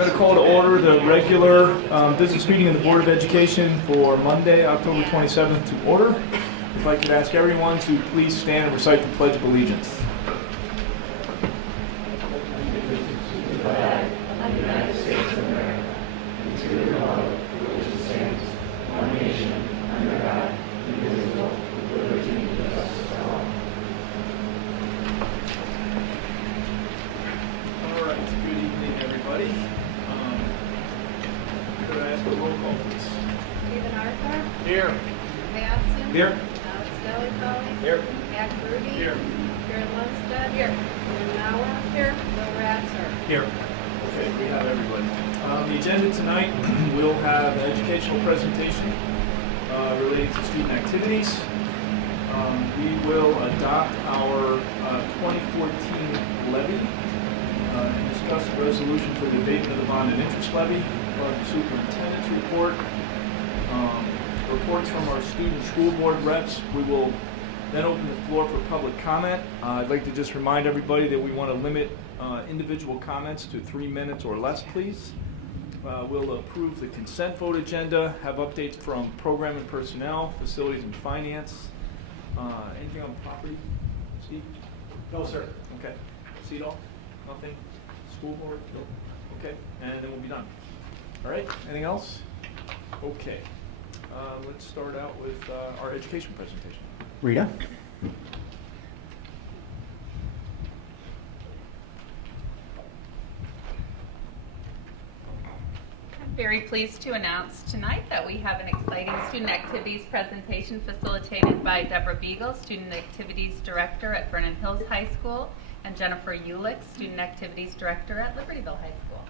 going to call to order the regular business meeting of the Board of Education for Monday, October 27th to order. If I could ask everyone to please stand and recite the Pledge of Allegiance. Here. Here. Here. Here. Okay, we have everybody. The agenda tonight, we'll have an educational presentation related to student activities. We will adopt our 2014 levy and discuss a resolution for the abatement of the bond and interest levy, the superintendent's report. Reports from our student school board reps. We will then open the floor for public comment. I'd like to just remind everybody that we want to limit individual comments to 3 minutes or less, please. We'll approve the consent vote agenda, have updates from program and personnel, facilities and finance. Anything on property, Steve? No, sir. Okay. CEDAW? Nothing? School board? Nope. Okay, and then we'll be done. All right, anything else? Okay. Let's start out with our education presentation. Rita? I'm very pleased to announce tonight that we have an exciting student activities presentation facilitated by Deborah Beagle, Student Activities Director at Vernon Hills High School, and Jennifer Ulick, Student Activities Director at Libertyville High School.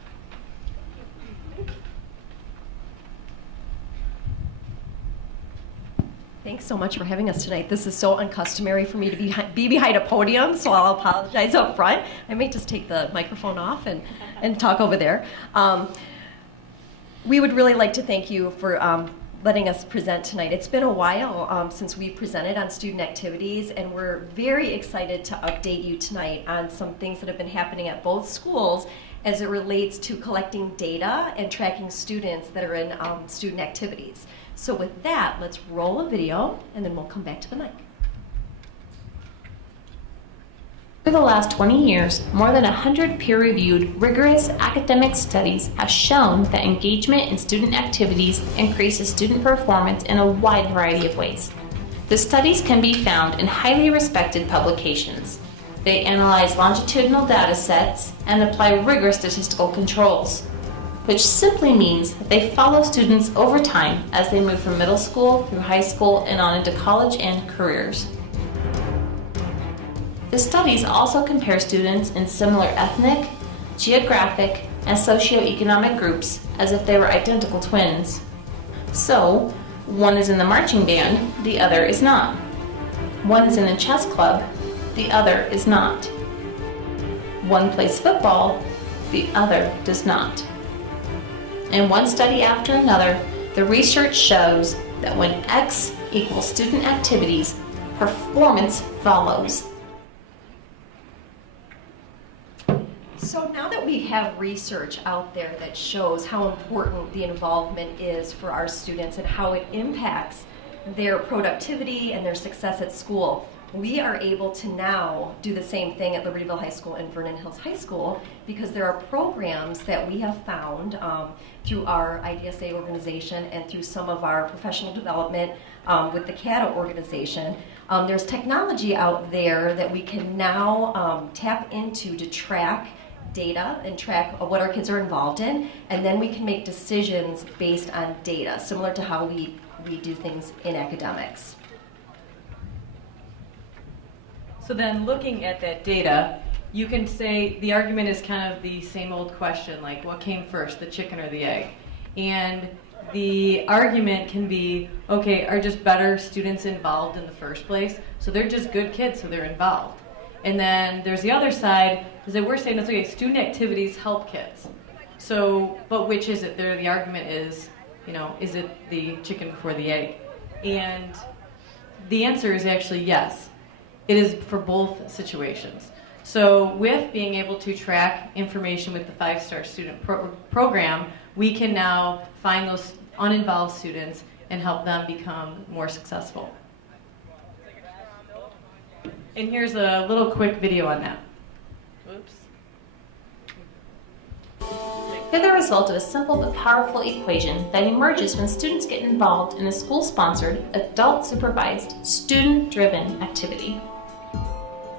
Thanks so much for having us tonight. This is so uncustomary for me to be behind a podium, so I'll apologize up front. I may just take the microphone off and talk over there. We would really like to thank you for letting us present tonight. It's been a while since we presented on student activities, and we're very excited to update you tonight on some things that have been happening at both schools as it relates to collecting data and tracking students that are in student activities. So with that, let's roll a video, and then we'll come back to the mic. For the last 20 years, more than 100 peer-reviewed, rigorous academic studies have shown that engagement in student activities increases student performance in a wide variety of ways. The studies can be found in highly respected publications. They analyze longitudinal data sets and apply rigorous statistical controls, which simply means that they follow students over time as they move from middle school through high school and on into college and careers. The studies also compare students in similar ethnic, geographic, and socioeconomic groups as if they were identical twins. So, one is in the marching band, the other is not. One is in the chess club, the other is not. One plays football, the other does not. In one study after another, the research shows that when X equals student activities, performance follows. So now that we have research out there that shows how important the involvement is for our students and how it impacts their productivity and their success at school, we are able to now do the same thing at Libertyville High School and Vernon Hills High School, because there are programs that we have found through our IDSA organization and through some of our professional development with the CATA organization. There's technology out there that we can now tap into to track data and track what our kids are involved in, and then we can make decisions based on data, similar to how we do things in academics. So then looking at that data, you can say the argument is kind of the same old question, like what came first, the chicken or the egg? And the argument can be, okay, are just better students involved in the first place? So they're just good kids, so they're involved. And then there's the other side, is that we're saying it's okay, student activities help kids. So, but which is it? There, the argument is, you know, is it the chicken before the egg? And the answer is actually yes. It is for both situations. So with being able to track information with the 5-star student program, we can now find those uninvolved students and help them become more successful. And here's a little quick video on that. Oops. They're the result of a simple but powerful equation that emerges when students get involved in a school-sponsored, adult-supervised, student-driven activity.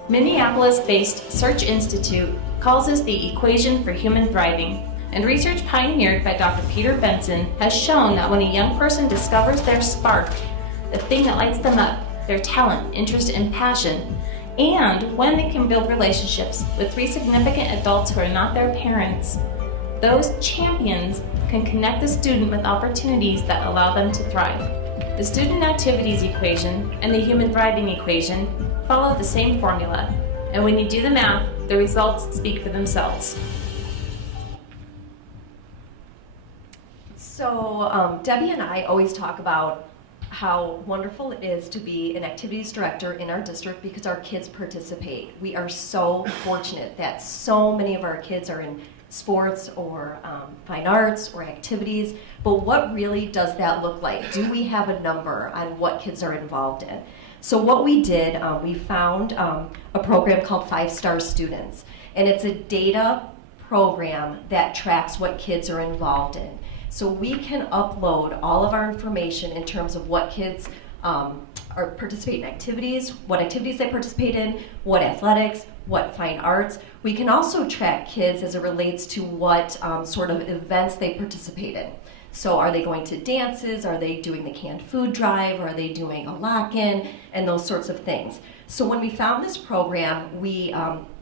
Minneapolis-based Search Institute calls this the equation for human thriving, and research pioneered by Dr. Peter Benson has shown that when a young person discovers their spark, the thing that lights them up, their talent, interest, and passion, and when they can build relationships with 3 significant adults who are not their parents, those champions can connect the student with opportunities that allow them to thrive. The student activities equation and the human thriving equation follow the same formula, and when you do the math, the results speak for themselves. So Debbie and I always talk about how wonderful it is to be an activities director in our district because our kids participate. We are so fortunate that so many of our kids are in sports or fine arts or activities, but what really does that look like? Do we have a number on what kids are involved in? So what we did, we found a program called 5-Star Students, and it's a data program that tracks what kids are involved in. So we can upload all of our information in terms of what kids are participating in activities, what activities they participate in, what athletics, what fine arts. We can also track kids as it relates to what sort of events they participate in. So are they going to dances? Are they doing the canned food drive? Are they doing a lock-in? And those sorts of things. So when we found this program, we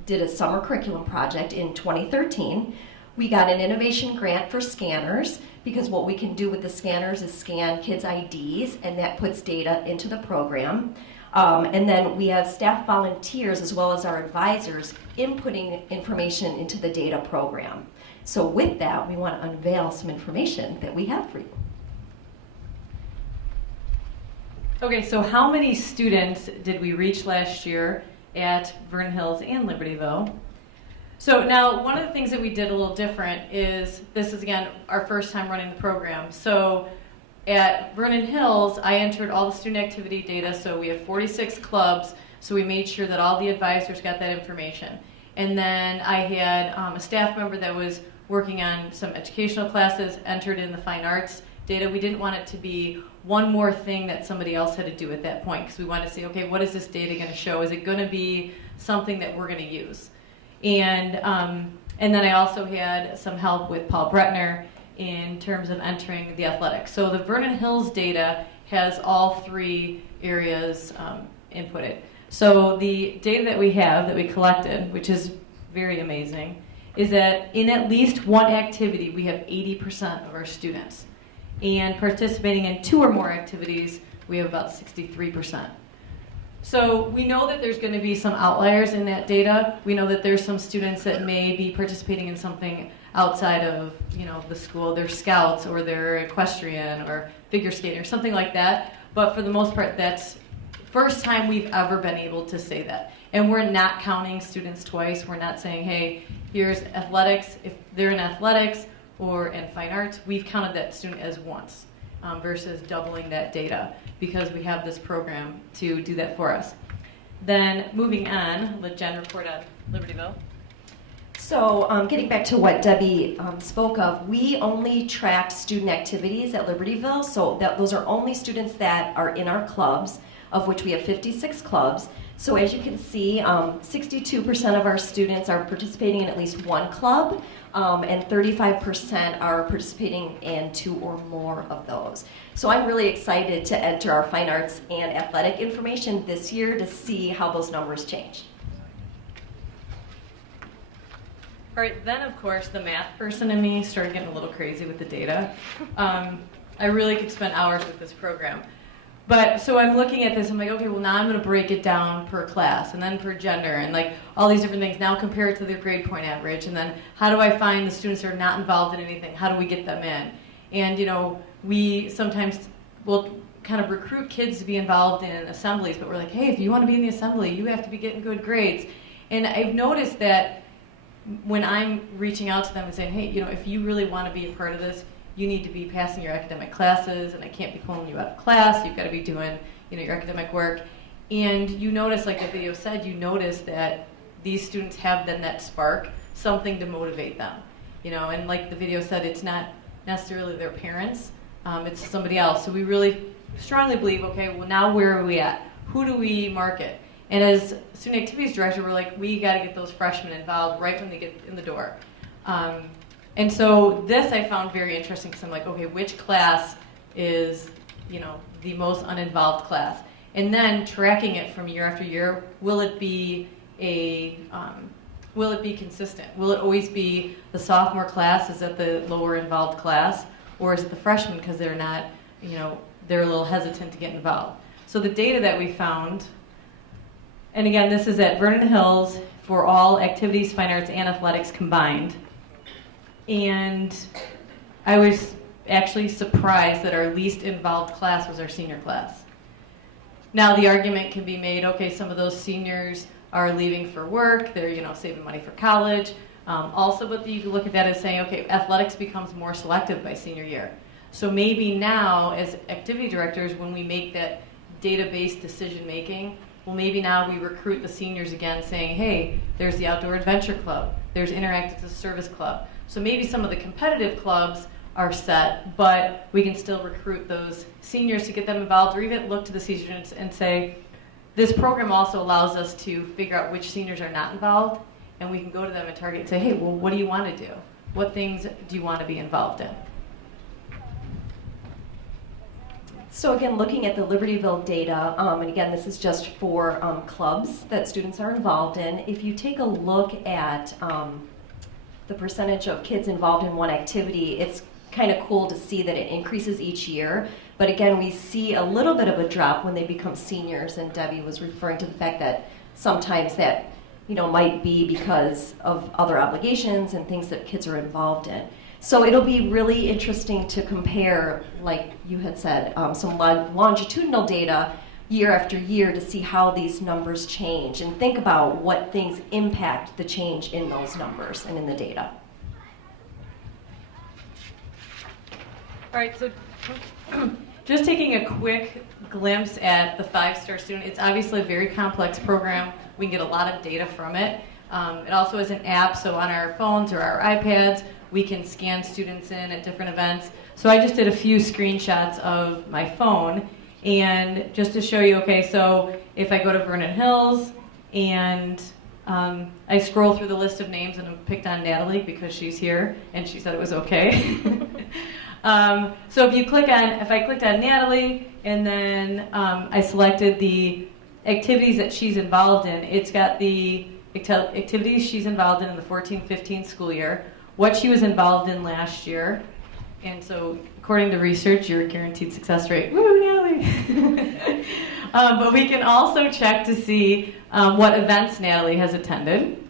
did a summer curriculum project in 2013. We got an innovation grant for scanners because what we can do with the scanners is scan kids' IDs, and that puts data into the program. And then we have staff volunteers as well as our advisors inputting information into the data program. So with that, we want to unveil some information that we have for you. Okay, so how many students did we reach last year at Vernon Hills and Libertyville? So now, one of the things that we did a little different is, this is again our first time running the program. So at Vernon Hills, I entered all the student activity data, so we have 46 clubs, so we made sure that all the advisors got that information. And then I had a staff member that was working on some educational classes, entered in the fine arts data. We didn't want it to be one more thing that somebody else had to do at that point, because we wanted to say, okay, what is this data going to show? Is it going to be something that we're going to use? And then I also had some help with Paul Bretner in terms of entering the athletics. So the Vernon Hills data has all 3 areas inputted. So the data that we have, that we collected, which is very amazing, is that in at least one activity, we have 80% of our students. And participating in 2 or more activities, we have about 63%. So we know that there's going to be some outliers in that data. We know that there's some students that may be participating in something outside of, the school. They're scouts or they're equestrian or figure skating or something like that. But for the most part, that's first time we've ever been able to say that. And we're not counting students twice. We're not saying, hey, here's athletics. If they're in athletics or in fine arts, we've counted that student as once versus doubling that data because we have this program to do that for us. Then moving on, let Jen report on Libertyville. So getting back to what Debbie spoke of, we only tracked student activities at Libertyville, so those are only students that are in our clubs, of which we have 56 clubs. So as you can see, 62% of our students are participating in at least one club, and 35% are participating in 2 or more of those. So I'm really excited to enter our fine arts and athletic information this year to see how those numbers change. All right, then of course the math person in me started getting a little crazy with the data. I really could spend hours with this program. But so I'm looking at this, I'm like, okay, well now I'm going to break it down per class and then per gender and like all these different things. Now compare it to the grade point average, and then how do I find the students that are not involved in anything? How do we get them in? And we sometimes will kind of recruit kids to be involved in assemblies, but we're like, hey, if you want to be in the assembly, you have to be getting good grades. And I've noticed that when I'm reaching out to them and saying, hey, if you really want to be a part of this, you need to be passing your academic classes, and I can't be pulling you out of class. You've got to be doing, your academic work. And you notice, like the video said, you notice that these students have then that spark, something to motivate them. And like the video said, it's not necessarily their parents, it's somebody else. So we really strongly believe, okay, well now where are we at? Who do we market? And as student activities director, we're like, we got to get those freshmen involved right when they get in the door. And so this I found very interesting because I'm like, okay, which class is, the most uninvolved class? And then tracking it from year after year, will it be consistent? Will it always be the sophomore class is at the lower involved class, or is it the freshmen because they're not, they're a little hesitant to get involved? So the data that we found, and again, this is at Vernon Hills for all activities, fine arts, and athletics combined. And I was actually surprised that our least involved class was our senior class. Now the argument can be made, okay, some of those seniors are leaving for work, they're saving money for college. Also, but you can look at that as saying, okay, athletics becomes more selective by senior year. So maybe now as activity directors, when we make that data-based decision making, well, maybe now we recruit the seniors again saying, hey, there's the Outdoor Adventure Club, there's Interactive Service Club. So maybe some of the competitive clubs are set, but we can still recruit those seniors to get them involved, or even look to the seniors and say, this program also allows us to figure out which seniors are not involved, and we can go to them and target and say, hey, well, what do you want to do? What things do you want to be involved in? So again, looking at the Libertyville data, and again, this is just for clubs that students are involved in. If you take a look at the percentage of kids involved in one activity, it's kind of cool to see that it increases each year. But again, we see a little bit of a drop when they become seniors, and Debbie was referring to the fact that sometimes that might be because of other obligations and things that kids are involved in. So it'll be really interesting to compare, like you had said, some longitudinal data year after year to see how these numbers change and think about what things impact the change in those numbers and in the data. All right, so just taking a quick glimpse at the 5-star student, it's obviously a very complex program. We can get a lot of data from it. It also is an app, so on our phones or our iPads, we can scan students in at different events. So I just did a few screenshots of my phone, and just to show you, okay, so if I go to Vernon Hills and I scroll through the list of names and I picked on Natalie because she's here and she said it was okay. So if I clicked on Natalie and then I selected the activities that she's involved in, it's got the activities she's involved in the 14-15 school year, what she was involved in last year, and so according to research, your guaranteed success rate, woo, Natalie! But we can also check to see what events Natalie has attended.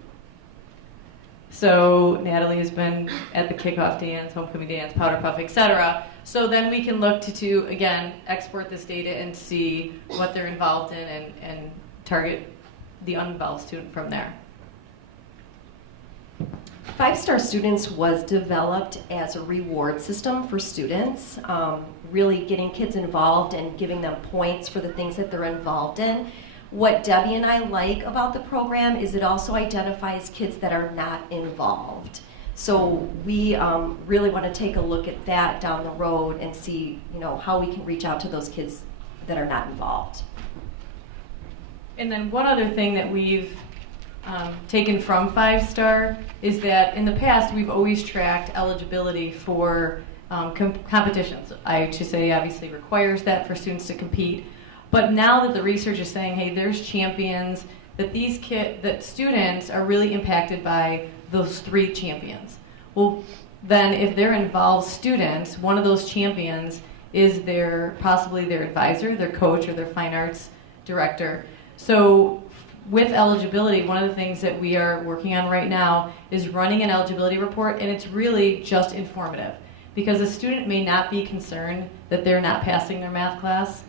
So Natalie has been at the kickoff dance, homecoming dance, powder puff, etc. So then we can look to again, export this data and see what they're involved in and target the uninvolved student from there. 5-star Students was developed as a reward system for students, really getting kids involved and giving them points for the things that they're involved in. What Debbie and I like about the program is it also identifies kids that are not involved. So we really want to take a look at that down the road and see, how we can reach out to those kids that are not involved. And then one other thing that we've taken from 5-star is that in the past we've always tracked eligibility for competitions. IHSA obviously requires that for students to compete, but now that the research is saying, hey, there's champions, that students are really impacted by those 3 champions. Well, then if they're involved students, one of those champions is possibly their advisor, their coach, or their fine arts director. So with eligibility, one of the things that we are working on right now is running an eligibility report, and it's really just informative because a student may not be concerned that they're not passing their math class,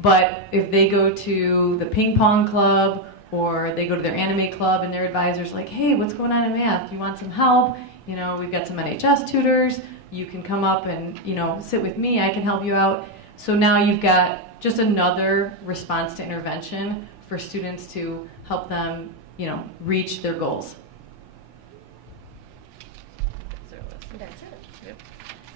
but if they go to the ping pong club or they go to their anime club and their advisor's like, hey, what's going on in math? Do you want some help? You know, we've got some NHS tutors. You can come up and, you know, sit with me. I can help you out. So now you've got just another response to intervention for students to help them, you know, reach their goals. That's it.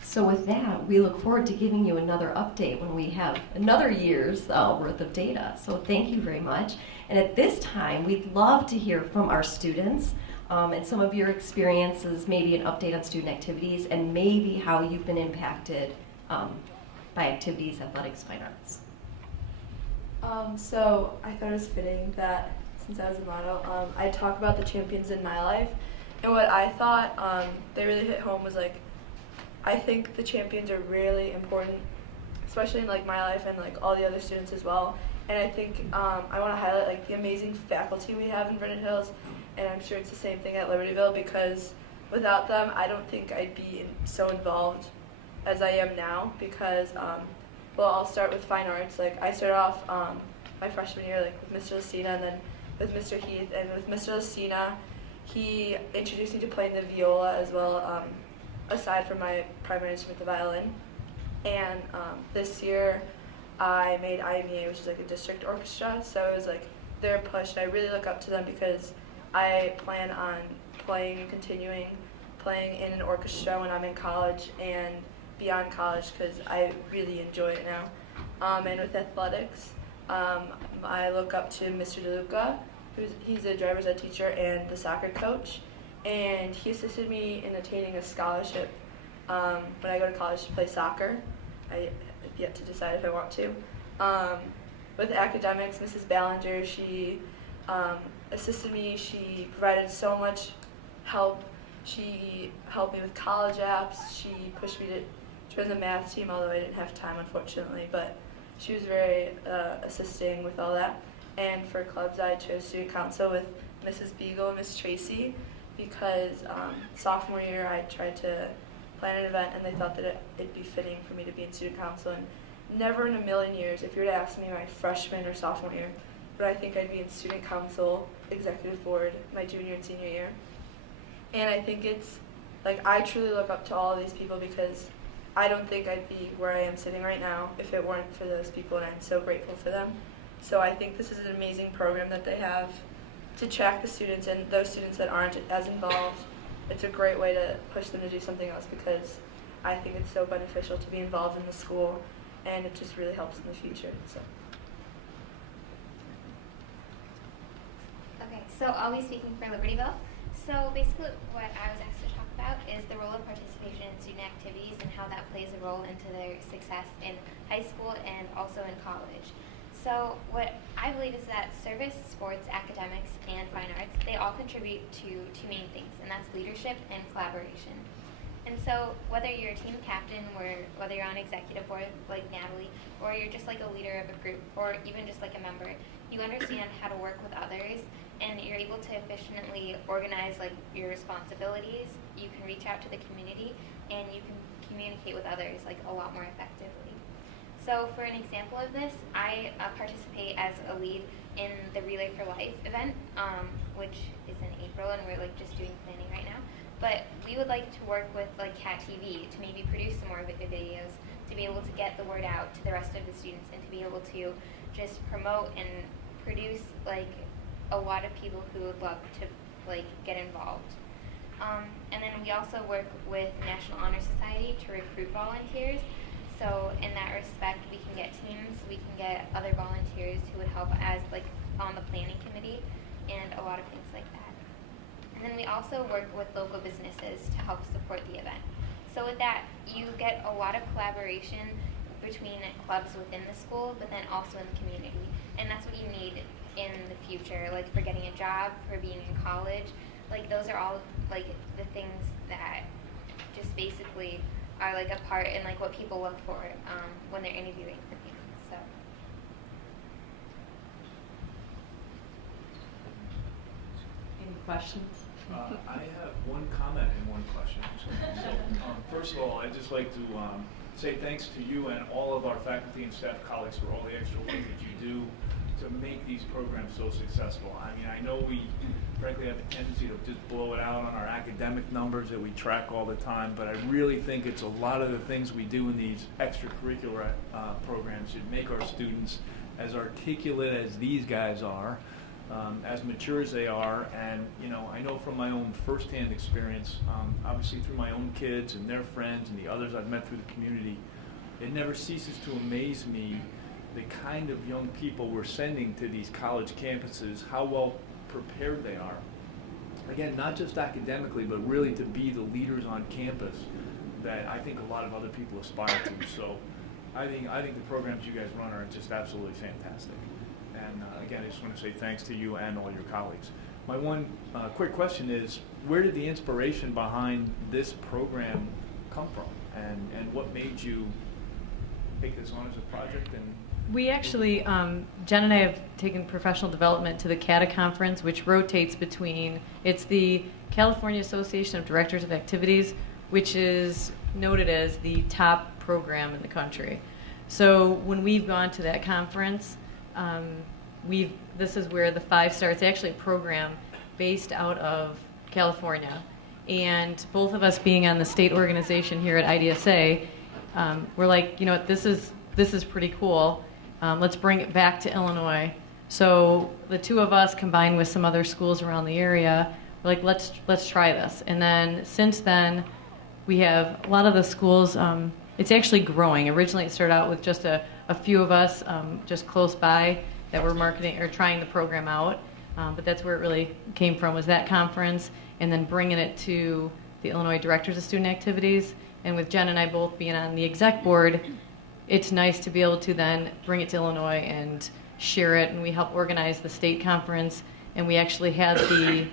So with that, we look forward to giving you another update when we have another year's worth of data. So thank you very much. And at this time, we'd love to hear from our students and some of your experiences, maybe an update on student activities, and maybe how you've been impacted by activities, athletics, fine arts. So I thought it was fitting that since I was a model, I'd talk about the champions in my life. And what I thought they really hit home was like, I think the champions are really important, especially in like my life and like all the other students as well. And I think I want to highlight like the amazing faculty we have in Vernon Hills, and I'm sure it's the same thing at Libertyville, because without them, I don't think I'd be so involved as I am now. Because well, I'll start with fine arts. Like I started off my freshman year like with Mr. Lucina, and then with Mr. Heath, and with Mr. Lucina, he introduced me to playing the viola as well, aside from my primary instrument, the violin. And this year, I made IMEA, which is like a district orchestra, so it was like their push, and I really look up to them because I plan on playing and continuing playing in an orchestra when I'm in college and beyond college, because I really enjoy it now. And with athletics, I look up to Mr. DeLuca, he's a driver's ed teacher and the soccer coach, and he assisted me in attaining a scholarship when I go to college to play soccer. I have yet to decide if I want to. With academics, Mrs. Ballinger, she assisted me. She provided so much help. She helped me with college apps. She pushed me to join the math team, although I didn't have time, unfortunately. But she was very assisting with all that. And for clubs, I chose student council with Mrs. Beagle and Miss Tracy, because sophomore year I tried to plan an event, and they thought that it'd be fitting for me to be in student council. And never in a million years, if you were to ask me my freshman or sophomore year, but I think I'd be in student council, executive board, my junior and senior year. And I think it's, like, I truly look up to all of these people, because I don't think I'd be where I am sitting right now if it weren't for those people, and I'm so grateful for them. So I think this is an amazing program that they have to track the students, and those students that aren't as involved, it's a great way to push them to do something else, because I think it's so beneficial to be involved in the school, and it just really helps in the future. So. Okay, so I'll be speaking for Libertyville. So basically what I was asked to talk about is the role of participation in student activities and how that plays a role into their success in high school and also in college. So what I believe is that service, sports, academics, and fine arts, they all contribute to two main things, and that's leadership and collaboration. And so whether you're a team captain, or whether you're on executive board like Natalie, or you're just like a leader of a group, or even just like a member, you understand how to work with others, and you're able to efficiently organize like your responsibilities. You can reach out to the community, and you can communicate with others like a lot more effectively. So for an example of this, I participate as a lead in the Relay for Life event, which is in April, and we're like just doing planning right now. But we would like to work with like Cat TV to maybe produce some more videos, to be able to get the word out to the rest of the students, and to be able to just promote and produce like a lot of people who would love to like get involved. And then we also work with National Honor Society to recruit volunteers. So in that respect, we can get teams, we can get other volunteers who would help as like on the planning committee, and a lot of things like that. And then we also work with local businesses to help support the event. So with that, you get a lot of collaboration between clubs within the school, but then also in the community. And that's what you need in the future, like for getting a job, for being in college. Like those are all like the things that just basically are like a part in like what people look for when they're interviewing for things. So. Any questions? I have one comment and one question. So, first of all, I'd just like to say thanks to you and all of our faculty and staff colleagues for all the extra work that you do to make these programs so successful. I mean, I know we frankly have a tendency to just blow it out on our academic numbers that we track all the time, but I really think it's a lot of the things we do in these extracurricular programs should make our students as articulate as these guys are, as mature as they are. And you know, I know from my own firsthand experience, obviously through my own kids and their friends and the others I've met through the community, it never ceases to amaze me the kind of young people we're sending to these college campuses, how well prepared they are. Again, not just academically, but really to be the leaders on campus that I think a lot of other people aspire to. So I think the programs you guys run are just absolutely fantastic. And again, I just want to say thanks to you and all your colleagues. My one quick question is, where did the inspiration behind this program come from? And what made you take this on as a project? And we actually, Jen and I have taken professional development to the CATA conference, which rotates between, it's the California Association of Directors of Activities, which is noted as the top program in the country. So when we've gone to that conference, this is where the 5-star, it's actually a program based out of California. And both of us being on the state organization here at IDSA, we're like, you know what, this is pretty cool. Let's bring it back to Illinois. So the two of us combined with some other schools around the area, we're like, let's try this. And then since then, we have a lot of the schools, it's actually growing. Originally it started out with just a few of us just close by that were marketing or trying the program out. But that's where it really came from, was that conference, and then bringing it to the Illinois Directors of Student Activities. And with Jen and I both being on the exec board, it's nice to be able to then bring it to Illinois and share it. And we help organize the state conference. And we actually had the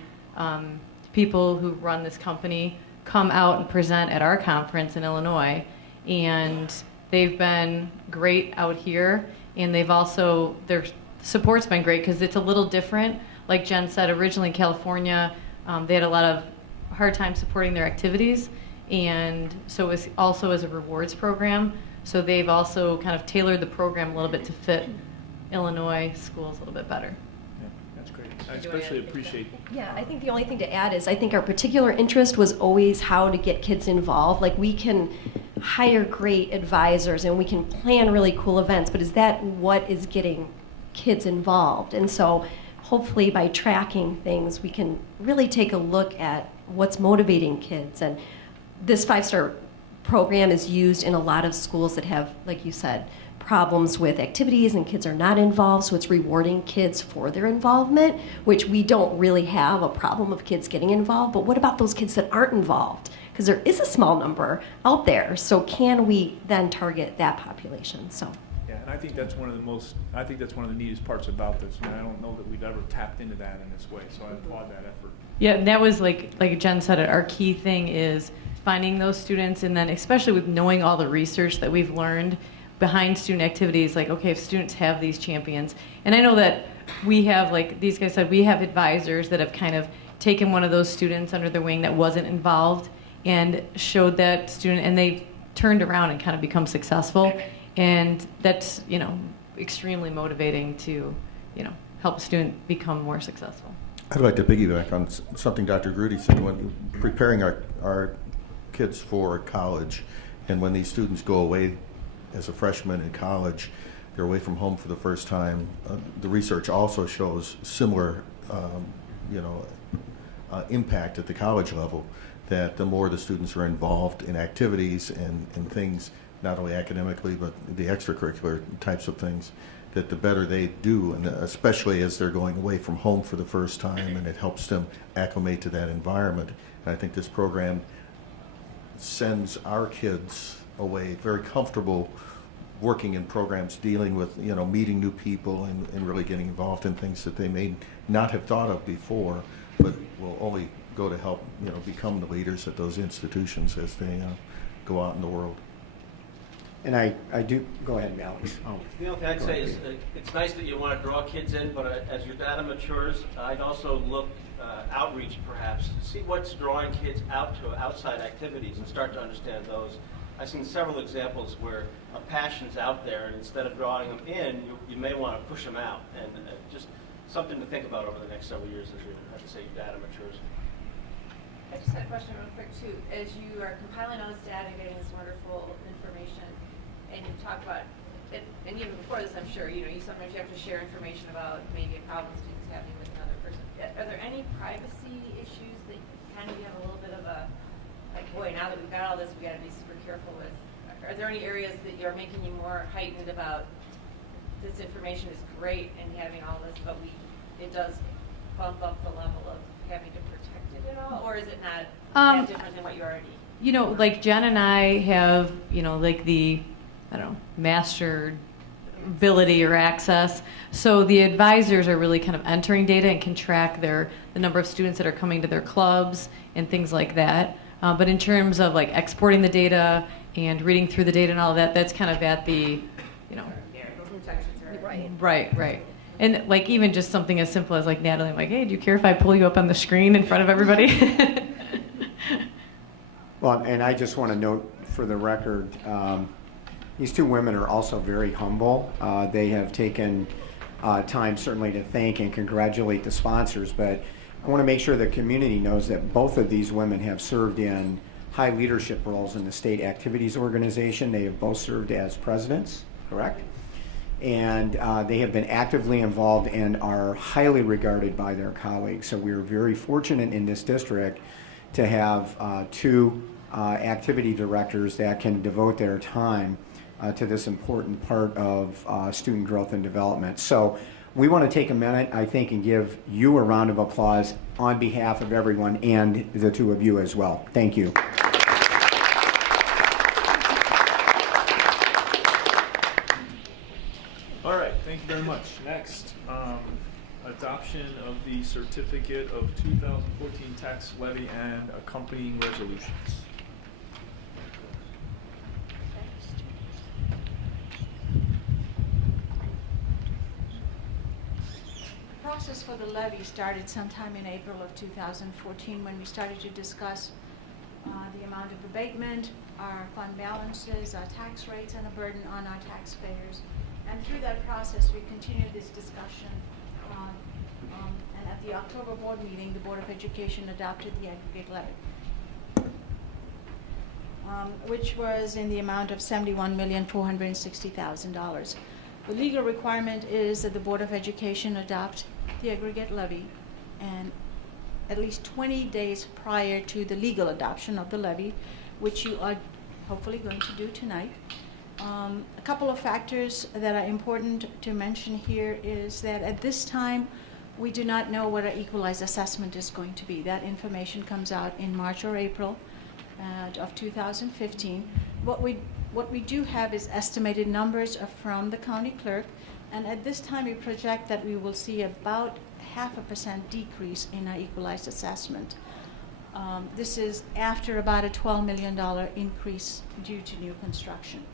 people who run this company come out and present at our conference in Illinois. And they've been great out here. And they've also, their support's been great because it's a little different. Like Jen said, originally in California, they had a lot of hard time supporting their activities. And so it was also as a rewards program. So they've also kind of tailored the program a little bit to fit Illinois schools a little bit better. yeah, that's great. I especially appreciate. Yeah, I think the only thing to add is I think our particular interest was always how to get kids involved. Like, we can hire great advisors and we can plan really cool events, but is that what is getting kids involved? And so hopefully by tracking things, we can really take a look at what's motivating kids. And this 5-star program is used in a lot of schools that have, like you said, problems with activities and kids are not involved, so it's rewarding kids for their involvement, which we don't really have a problem of kids getting involved. But what about those kids that aren't involved? Because there is a small number out there, so can we then target that population? So. Yeah, and I think that's one of the neatest parts about this. I mean, I don't know that we've ever tapped into that in this way, so I applaud that effort. Yeah, and that was like Jen said, our key thing is finding those students, and then especially with knowing all the research that we've learned behind student activities, like, okay, if students have these champions, and I know that we have, like these guys said, we have advisors that have kind of taken one of those students under their wing that wasn't involved and showed that student, and they turned around and kind of become successful, and that's, you know, extremely motivating to, you know, help a student become more successful. I'd like to piggyback on something Dr. Grudy said when preparing our kids for college, and when these students go away as a freshman in college, they're away from home for the first time. The research also shows similar, impact at the college level, that the more the students are involved in activities and things, not only academically, but the extracurricular types of things, that the better they do, and especially as they're going away from home for the first time, and it helps them acclimate to that environment. And I think this program sends our kids away very comfortable working in programs, dealing with, meeting new people and really getting involved in things that they may not have thought of before, but will only go to help, become the leaders at those institutions as they go out in the world. And I do, go ahead, Alex. Oh. The only thing I'd say is it's nice that you want to draw kids in, but as your data matures, I'd also look outreach perhaps, see what's drawing kids out to outside activities and start to understand those. I've seen several examples where a passion's out there, and instead of drawing them in, you may want to push them out. And just something to think about over the next several years as your, your data matures. I just had a question real quick too. As you are compiling all this data, getting this wonderful information, and you talk about it, and even before this, I'm sure, you sometimes you have to share information about maybe a problem student's having with another person. Are there any privacy issues that kind of you have a little bit of a, like, boy, now that we've got all this, we got to be super careful with? Are there any areas that you're making you more heightened about this information is great and having all this, but it does bump up the level of having to protect it at all, or is it not that different than what you already? Like Jen and I have, like the, master ability or access. So the advisors are really kind of entering data and can track the number of students that are coming to their clubs and things like that. But in terms of like exporting the data and reading through the data and all of that, that's kind of at the, Right. And like even just something as simple as like Natalie, I'm like, hey, do you care if I pull you up on the screen in front of everybody? Well, and I just want to note for the record, these two women are also very humble. They have taken time certainly to thank and congratulate the sponsors, but I want to make sure the community knows that both of these women have served in high leadership roles in the state activities organization. They have both served as presidents, correct? And they have been actively involved and are highly regarded by their colleagues. So we are very fortunate in this district to have two activity directors that can devote their time to this important part of student growth and development. So we want to take a minute, I think, and give you a round of applause on behalf of everyone and the two of you as well. Thank you. All right, thank you very much. Next, adoption of the certificate of 2014 tax levy and accompanying resolutions. The process for the levy started sometime in April of 2014 when we started to discuss the amount of abatement, our fund balances, our tax rates, and the burden on our taxpayers. And through that process, we continued this discussion. And at the October board meeting, the Board of Education adopted the aggregate levy, which was in the amount of $71,460,000. The legal requirement is that the Board of Education adopt the aggregate levy and at least 20 days prior to the legal adoption of the levy, which you are hopefully going to do tonight. A couple of factors that are important to mention here is that at this time, we do not know what our equalized assessment is going to be. That information comes out in March or April of 2015. What we do have is estimated numbers from the county clerk, and at this time we project that we will see about 0.5% decrease in our equalized assessment. This is after about a $12 million increase due to new construction.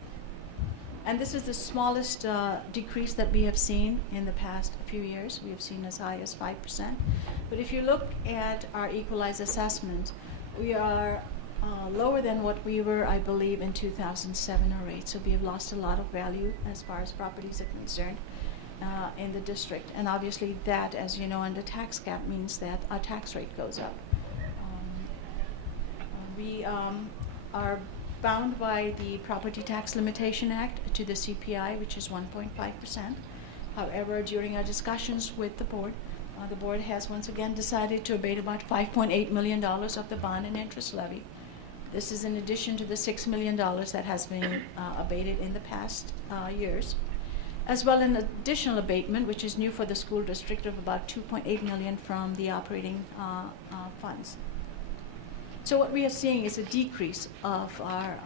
And this is the smallest decrease that we have seen in the past few years. We have seen as high as 5%. But if you look at our equalized assessment, we are lower than what we were, I believe, in 2007 or 8. So we have lost a lot of value as far as properties are concerned in the district. And obviously that, as you know, under tax cap means that our tax rate goes up. We are bound by the Property Tax Limitation Act to the CPI, which is 1.5%. However, during our discussions with the board has once again decided to abate about $5.8 million of the bond and interest levy. This is in addition to the $6 million that has been abated in the past years, as well as an additional abatement, which is new for the school district, of about $2.8 million from the operating funds. So what we are seeing is a decrease of our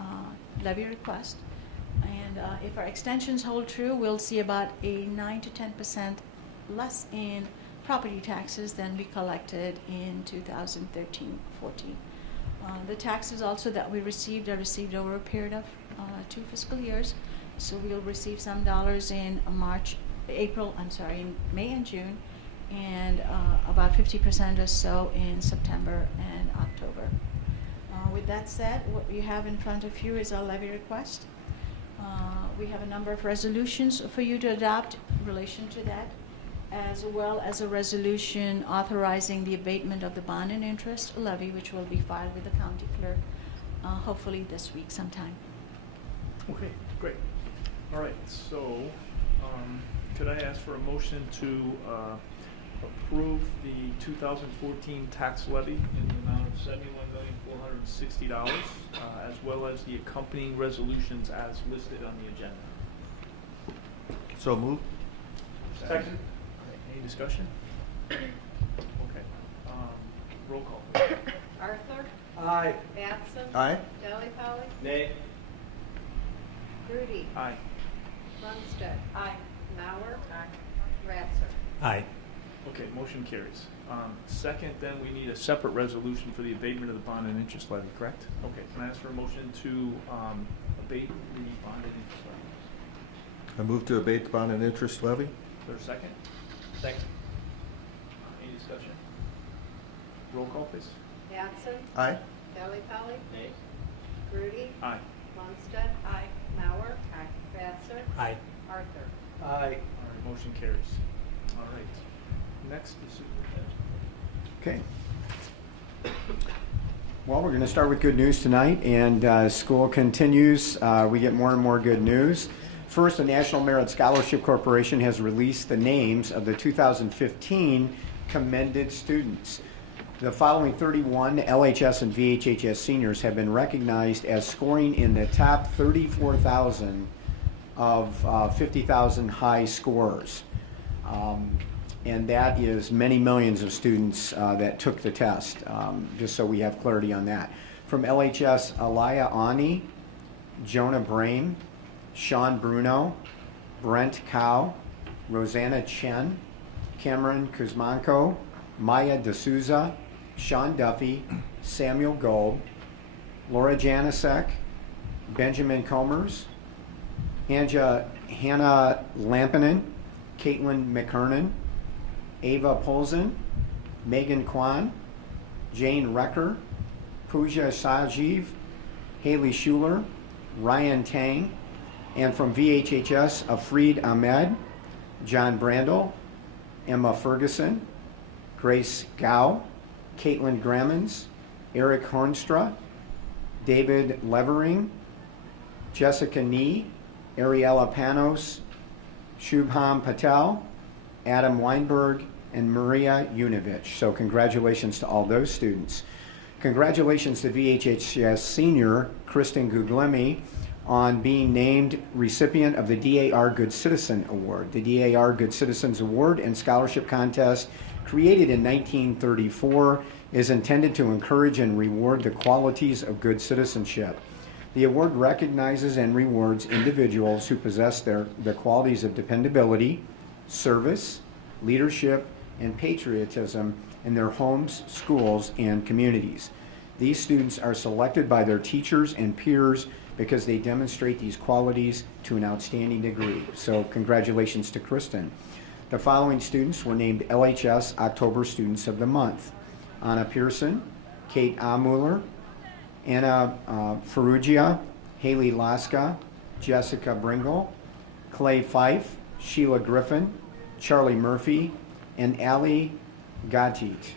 levy request, and if our extensions hold true, we'll see about a 9 to 10% less in property taxes than we collected in 2013-14. The taxes also that we received are received over a period of 2 fiscal years, so we'll receive some dollars in May and June, and about 50% or so in September and October. With that said, what you have in front of you is our levy request. We have a number of resolutions for you to adopt in relation to that, as well as a resolution authorizing the abatement of the bond and interest levy, which will be filed with the county clerk, hopefully this week sometime. Okay, great. All right, so could I ask for a motion to approve the 2014 tax levy in the amount of $71,460, as well as the accompanying resolutions as listed on the agenda? So move. Second. All right, any discussion? Okay. Roll call. Arthur, Aye. Batson, Aye. Delli Polly, Nay. Grudy, Aye. Lundstedt. Aye. Mauer. Aye. Ratzer. Aye. Okay, motion carries. Second, then we need a separate resolution for the abatement of the bond and interest levy, correct? Okay, can I ask for a motion to abate the bond and interest levy? I move to abate the bond and interest levy. Is there a second? Second. Any discussion? Roll call, please. Batson, Aye. Delli Polly, Nay. Grudy, Aye. Lundstedt. Aye. Mauer. Aye. Ratzer. Aye. Arthur. Aye. All right, motion carries. All right. Next is superintendent. Okay. Well, we're going to start with good news tonight, and school continues. We get more and more good news. First, the National Merit Scholarship Corporation has released the names of the 2015 commended students. The following 31 LHS and VHHS seniors have been recognized as scoring in the top 34,000 of 50,000 high scorers. And that is many millions of students that took the test, just so we have clarity on that. From LHS, Alaya Ani, Jonah Brame, Sean Bruno, Brent Cow, Rosanna Chen, Cameron Kuzmanko, Maya D'Souza, Sean Duffy, Samuel Gold, Laura Janisek, Benjamin Comers, Hannah Lampinen, Caitlin McKernan, Ava Polzin, Megan Kwan, Jane Recker, Pooja Sajiv, Haley Schuler, Ryan Tang, and from VHHS, Afreed Ahmed, John Brandel, Emma Ferguson, Grace Gao, Caitlin Grammons, Eric Hornstra, David Levering, Jessica Nee, Ariella Panos, Shubham Patel, Adam Weinberg, and Maria Unovich. So congratulations to all those students. Congratulations to VHHS senior Kristen Guglielmi on being named recipient of the DAR Good Citizen Award. The DAR Good Citizens Award and Scholarship Contest, created in 1934, is intended to encourage and reward the qualities of good citizenship. The award recognizes and rewards individuals who possess the qualities of dependability, service, leadership, and patriotism in their homes, schools, and communities. These students are selected by their teachers and peers because they demonstrate these qualities to an outstanding degree. So congratulations to Kristen. The following students were named LHS October Students of the Month: Anna Pearson, Kate Amuller, Anna Ferrugia, Haley Laska, Jessica Bringle, Clay Fife, Sheila Griffin, Charlie Murphy, and Ali Gatit.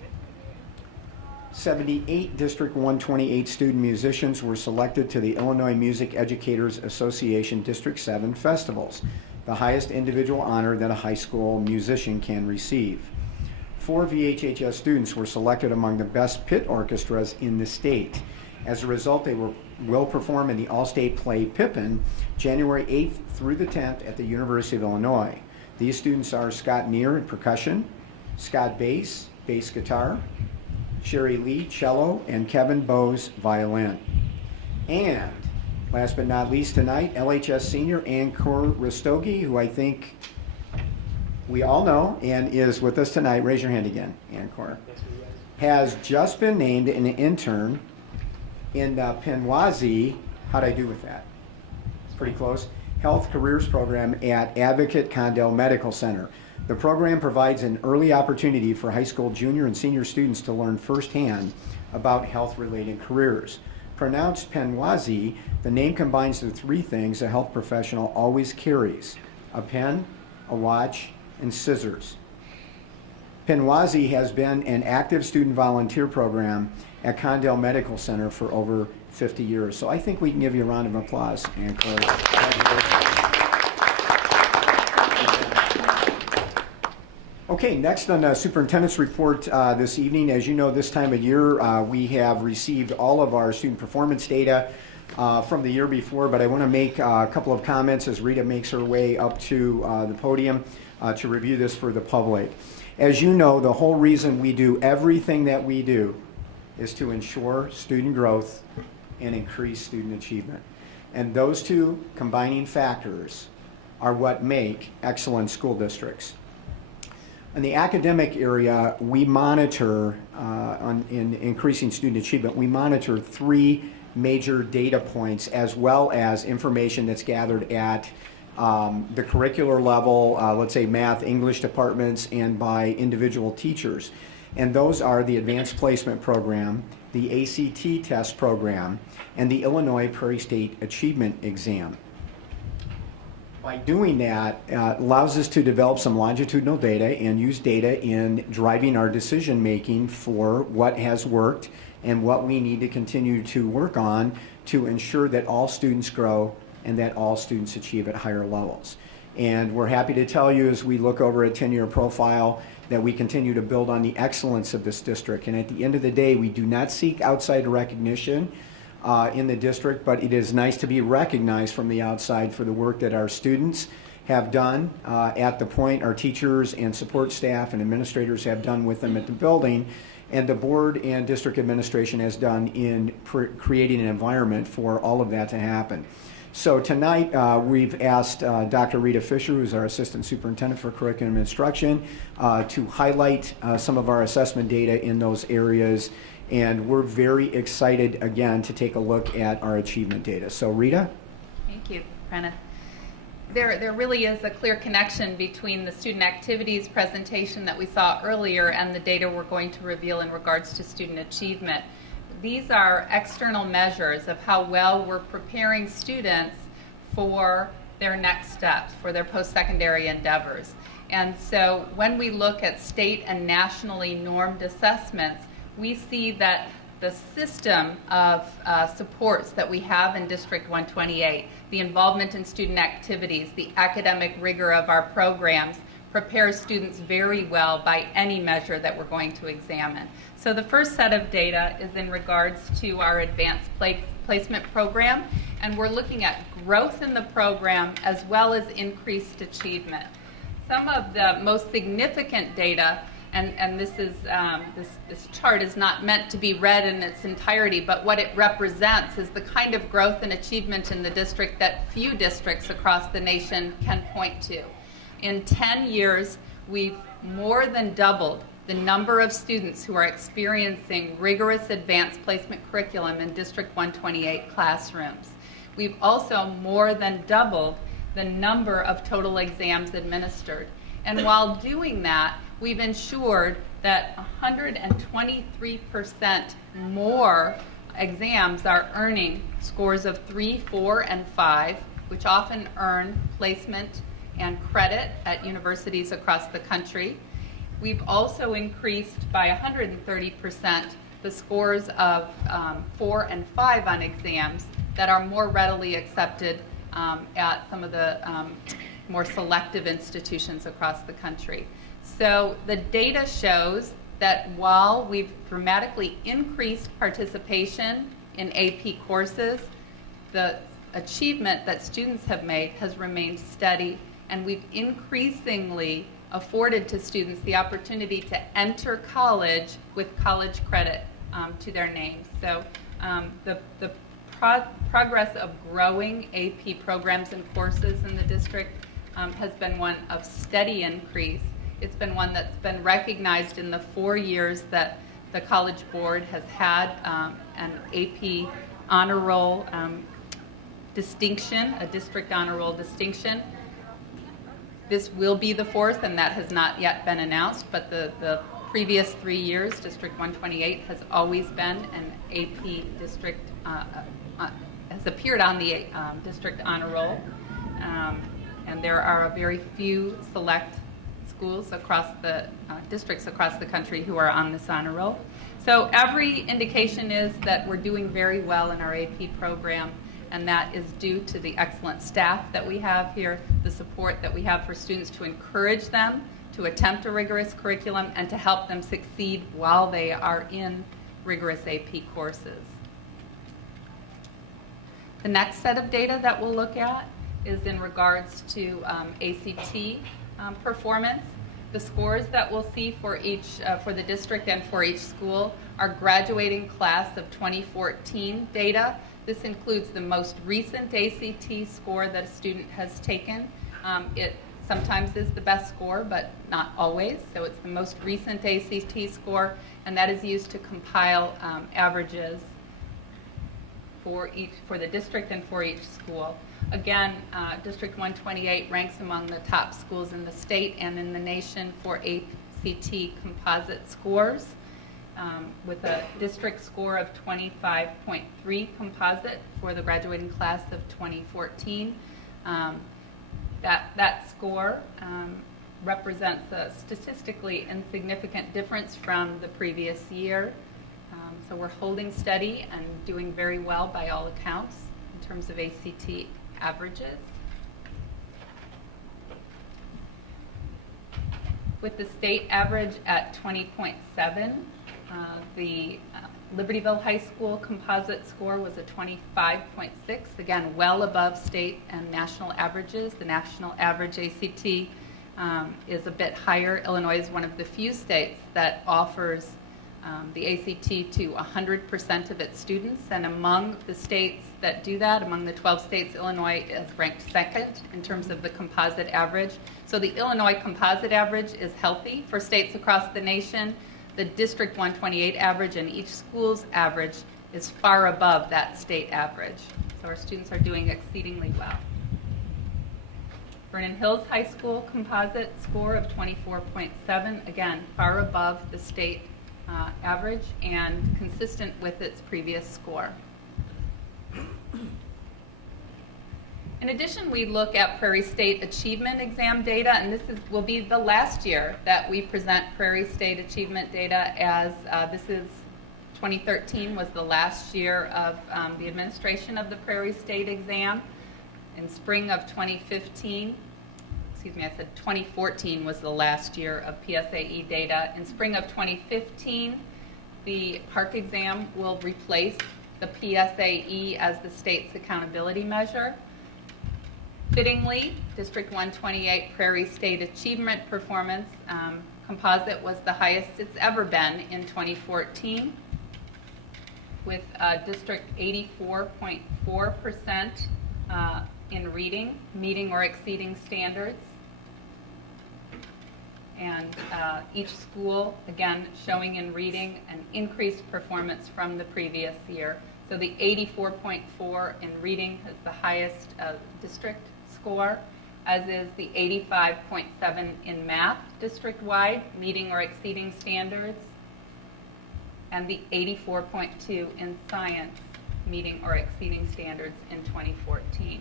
78 District 128 student musicians were selected to the Illinois Music Educators Association District 7 festivals, the highest individual honor that a high school musician can receive. 4 VHHS students were selected among the best pit orchestras in the state. As a result, they will perform in the All-State Play Pippin, January 8th through the 10th at the University of Illinois. These students are Scott Neer in percussion, Scott bass guitar, Sherry Lee, cello, and Kevin Bowes, violin. And last but not least tonight, LHS senior Ankur Rastogi, who I think we all know and is with us tonight. Raise your hand again, Ankur. Has just been named an intern in the Penwazi, how'd I do with that? Pretty close. Health Careers Program at Advocate Condell Medical Center. The program provides an early opportunity for high school junior and senior students to learn firsthand about health-related careers. Pronounced Penwazi, the name combines the three things a health professional always carries: a pen, a watch, and scissors. Penwazi has been an active student volunteer program at Condell Medical Center for over 50 years. So I think we can give you a round of applause. And okay, next on the superintendent's report this evening. As you know, this time of year we have received all of our student performance data from the year before, but I want to make a couple of comments as Rita makes her way up to the podium to review this for the public. As you know, the whole reason we do everything that we do is to ensure student growth and increase student achievement. And those two combining factors are what make excellent school districts. In the academic area, we monitor, in increasing student achievement, we monitor three major data points as well as information that's gathered at the curricular level, let's say math, English departments, and by individual teachers. And those are the Advanced Placement Program, the ACT test program, and the Illinois Prairie State Achievement Exam. By doing that, allows us to develop some longitudinal data and use data in driving our decision making for what has worked and what we need to continue to work on to ensure that all students grow and that all students achieve at higher levels. And we're happy to tell you as we look over a 10-year profile that we continue to build on the excellence of this district. And at the end of the day, we do not seek outside recognition in the district, but it is nice to be recognized from the outside for the work that our students have done at the point our teachers and support staff and administrators have done with them at the building, and the board and district administration has done in creating an environment for all of that to happen. So tonight we've asked Dr. Rita Fisher, who's our Assistant Superintendent for Curriculum Instruction, to highlight some of our assessment data in those areas. And we're very excited, again, to take a look at our achievement data. So Rita? Thank you, Brenna. There really is a clear connection between the student activities presentation that we saw earlier and the data we're going to reveal in regards to student achievement. These are external measures of how well we're preparing students for their next steps, for their post-secondary endeavors. And so when we look at state and nationally normed assessments, we see that the system of supports that we have in District 128, the involvement in student activities, the academic rigor of our programs, prepares students very well by any measure that we're going to examine. So the first set of data is in regards to our advanced placement program, and we're looking at growth in the program as well as increased achievement. Some of the most significant data, and this chart is not meant to be read in its entirety, but what it represents is the kind of growth and achievement in the district that few districts across the nation can point to. In 10 years, we've more than doubled the number of students who are experiencing rigorous advanced placement curriculum in District 128 classrooms. We've also more than doubled the number of total exams administered. And while doing that, we've ensured that 123% more exams are earning scores of 3, 4, and 5, which often earn placement and credit at universities across the country. We've also increased by 130% the scores of 4 and 5 on exams that are more readily accepted at some of the more selective institutions across the country. So the data shows that while we've dramatically increased participation in AP courses, the achievement that students have made has remained steady, and we've increasingly afforded to students the opportunity to enter college with college credit to their names. So the progress of growing AP programs and courses in the district has been one of steady increase. It's been one that's been recognized in the 4 years that the College Board has had an AP honor roll distinction, a district honor roll distinction. This will be the 4th, and that has not yet been announced, but the previous 3 years, District 128 has always been an AP district has appeared on the district honor roll, and there are a very few select schools across the districts across the country who are on this honor roll. So every indication is that we're doing very well in our AP program, and that is due to the excellent staff that we have here, the support that we have for students to encourage them to attempt a rigorous curriculum and to help them succeed while they are in rigorous AP courses. The next set of data that we'll look at is in regards to ACT performance. The scores that we'll see for each, for the district and for each school are graduating class of 2014 data. This includes the most recent ACT score that a student has taken. It sometimes is the best score, but not always. So it's the most recent ACT score, and that is used to compile averages for the district and for each school. Again, District 128 ranks among the top schools in the state and in the nation for ACT composite scores, with a district score of 25.3 composite for the graduating class of 2014. That score represents a statistically insignificant difference from the previous year. So we're holding steady and doing very well by all accounts in terms of ACT averages. With the state average at 20.7, the Libertyville High School composite score was a 25.6, again well above state and national averages. The national average ACT is a bit higher. Illinois is one of the few states that offers the ACT to 100% of its students, and among the states that do that, among the 12 states, Illinois is ranked second in terms of the composite average. So the Illinois composite average is healthy for states across the nation. The District 128 average and each school's average is far above that state average. So our students are doing exceedingly well. Vernon Hills High School composite score of 24.7, again, far above the state average and consistent with its previous score. In addition, we look at Prairie State Achievement Exam data, and this will be the last year that we present Prairie State Achievement data, as this is 2013 was the last year of the administration of the Prairie State exam. In spring of 2015, excuse me, I said 2014 was the last year of PSAE data. In spring of 2015, the PARCC exam will replace the PSAE as the state's accountability measure. Fittingly, District 128 Prairie State Achievement Performance composite was the highest it's ever been in 2014, with District 84.4% in reading, meeting or exceeding standards. And each school, again, showing in reading an increased performance from the previous year. So the 84.4 in reading is the highest district score, as is the 85.7 in math district-wide, meeting or exceeding standards, and the 84.2 in science, meeting or exceeding standards in 2014.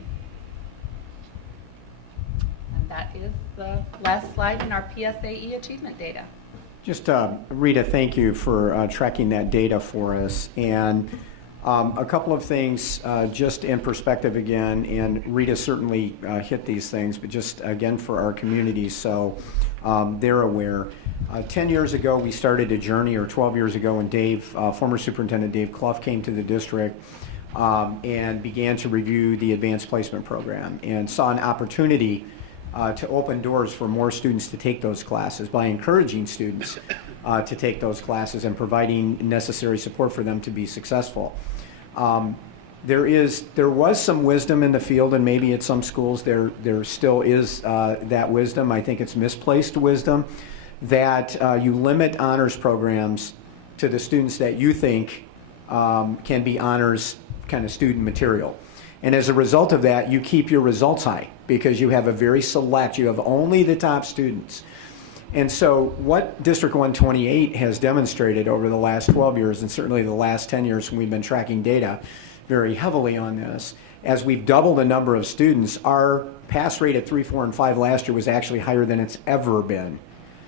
And that is the last slide in our PSAE achievement data. Just, Rita, thank you for tracking that data for us. And a couple of things just in perspective again, and Rita certainly hit these things, but just again for our community so they're aware. 10 years ago we started a journey, or 12 years ago, when former Superintendent Dave Clough came to the district and began to review the advanced placement program and saw an opportunity to open doors for more students to take those classes by encouraging students to take those classes and providing necessary support for them to be successful. There was some wisdom in the field, and maybe at some schools there still is that wisdom. I think it's misplaced wisdom, that you limit honors programs to the students that you think can be honors kind of student material. And as a result of that, you keep your results high because you have you have only the top students. And so what District 128 has demonstrated over the last 12 years, and certainly the last 10 years when we've been tracking data, very heavily on this. As we've doubled the number of students, our pass rate at 3, 4, and 5 last year was actually higher than it's ever been.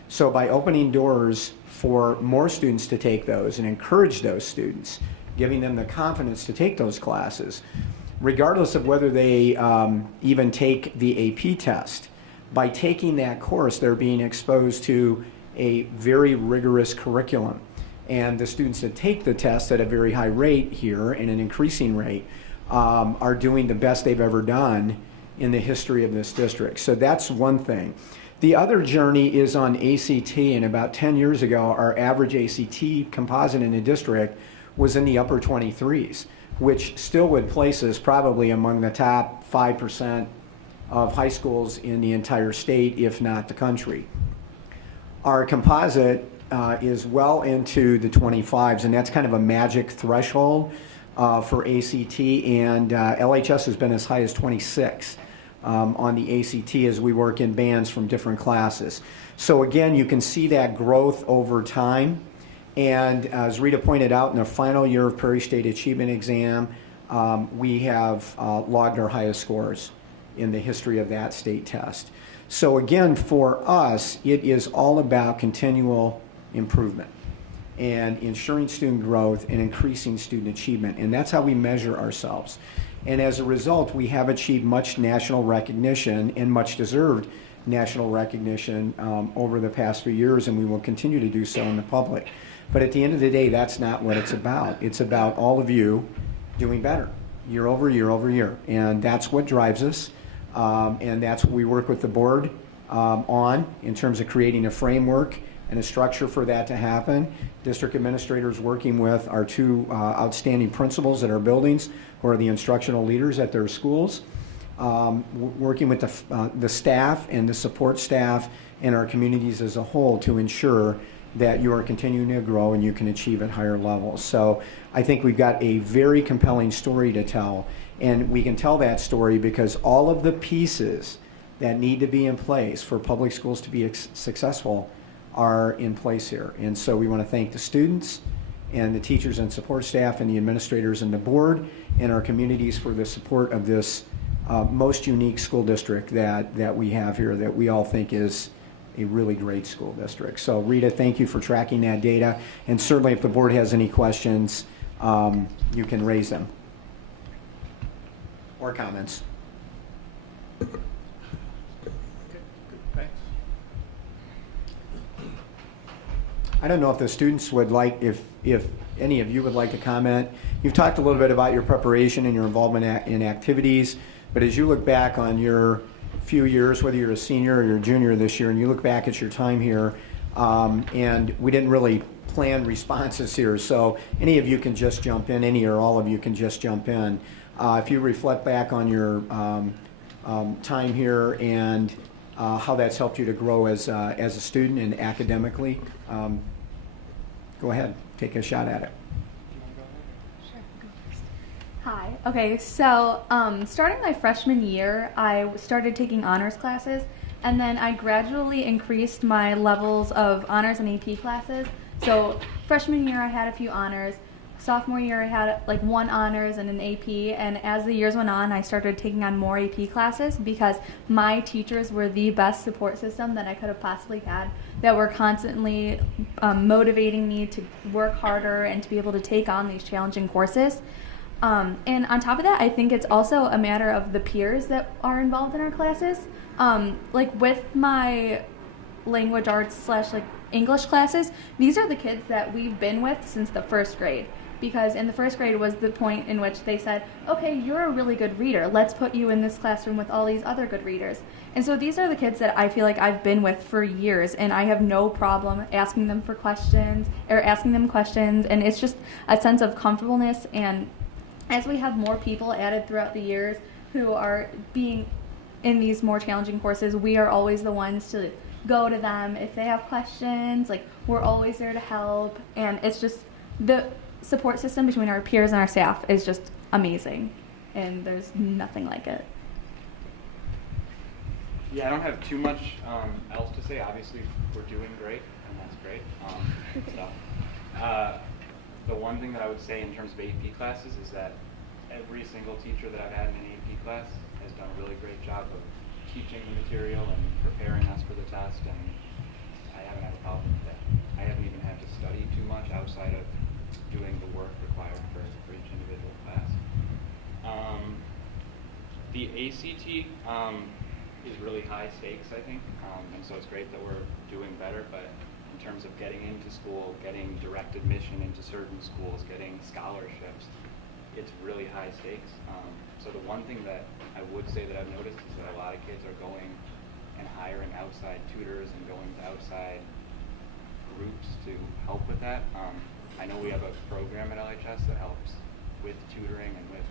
So by opening doors for more students to take those and encourage those students, giving them the confidence to take those classes, regardless of whether they even take the AP test, by taking that course, they're being exposed to a very rigorous curriculum. And the students that take the test at a very high rate here, and an increasing rate, are doing the best they've ever done in the history of this district. So that's one thing. The other journey is on ACT, and about 10 years ago, our average ACT composite in the district was in the upper 23s, which still would place us probably among the top 5% of high schools in the entire state, if not the country. Our composite is well into the 25s, and that's kind of a magic threshold for ACT, and LHS has been as high as 26 on the ACT as we work in bands from different classes. So again, you can see that growth over time, and as Rita pointed out, in the final year of Prairie State Achievement Exam, we have logged our highest scores in the history of that state test. So again, for us, it is all about continual improvement and ensuring student growth and increasing student achievement, and that's how we measure ourselves. And as a result, we have achieved much national recognition, and much deserved national recognition over the past few years, and we will continue to do so in the public. But at the end of the day, that's not what it's about. It's about all of you doing better year over year over year, and that's what drives us. And that's what we work with the board on in terms of creating a framework and a structure for that to happen. District administrators working with our two outstanding principals at our buildings, who are the instructional leaders at their schools, working with the staff and the support staff and our communities as a whole to ensure that you are continuing to grow and you can achieve at higher levels. So I think we've got a very compelling story to tell, and we can tell that story because all of the pieces that need to be in place for public schools to be successful are in place here. And so we want to thank the students and the teachers and support staff and the administrators and the board and our communities for the support of this most unique school district that we have here, that we all think is a really great school district. So Rita, thank you for tracking that data, and certainly if the board has any questions, you can raise them or comments. Okay, good, thanks. I don't know if the students would like, if any of you would like to comment. You've talked a little bit about your preparation and your involvement in activities, but as you look back on your few years, whether you're a senior or you're a junior this year, and you look back at your time here, and we didn't really plan responses here, so any of you can just jump in, any or all of you can just jump in. If you reflect back on your time here and how that's helped you to grow as a student and academically, go ahead, take a shot at it. Hi. Okay, so starting my freshman year, I started taking honors classes, and then I gradually increased my levels of honors and AP classes. So freshman year, I had a few honors. Sophomore year, I had like one honors and an AP, and as the years went on, I started taking on more AP classes because my teachers were the best support system that I could have possibly had, that were constantly motivating me to work harder and to be able to take on these challenging courses. And on top of that, I think it's also a matter of the peers that are involved in our classes. Like with my language arts / like English classes, these are the kids that we've been with since the first grade. Because in the first grade was the point in which they said, okay, you're a really good reader. Let's put you in this classroom with all these other good readers. And so these are the kids that I feel like I've been with for years, and I have no problem asking them questions, and it's just a sense of comfortableness. And as we have more people added throughout the years who are being in these more challenging courses, we are always the ones to go to them if they have questions. Like, we're always there to help, and it's just the support system between our peers and our staff is just amazing, and there's nothing like it. Yeah, I don't have too much else to say. Obviously, we're doing great, and that's great. The one thing that I would say in terms of AP classes is that every single teacher that I've had in an AP class has done a really great job of teaching the material and preparing us for the test, and I haven't had a problem with that. I haven't even had to study too much outside of doing the work required for each individual class. The ACT is really high stakes, I think, and so it's great that we're doing better, but in terms of getting into school, getting direct admission into certain schools, getting scholarships, it's really high stakes. So the one thing that I would say that I've noticed is that a lot of kids are going and hiring outside tutors and going to outside groups to help with that. I know we have a program at LHS that helps with tutoring and with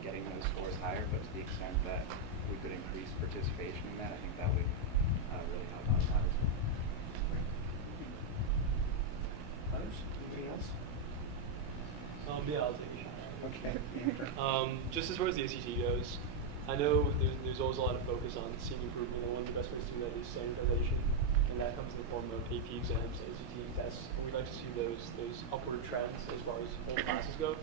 getting those scores higher, but to the extent that we could increase participation in that, I think that would really help out a lot as well. Others? Anybody else? Yeah, I'll take a shot. Okay. Just as far as the ACT goes, I know there's always a lot of focus on seeing improvement, and one of the best ways to do that is standardization, and that comes in the form of AP exams, ACT tests, and we'd like to see those upward trends as far as all classes go.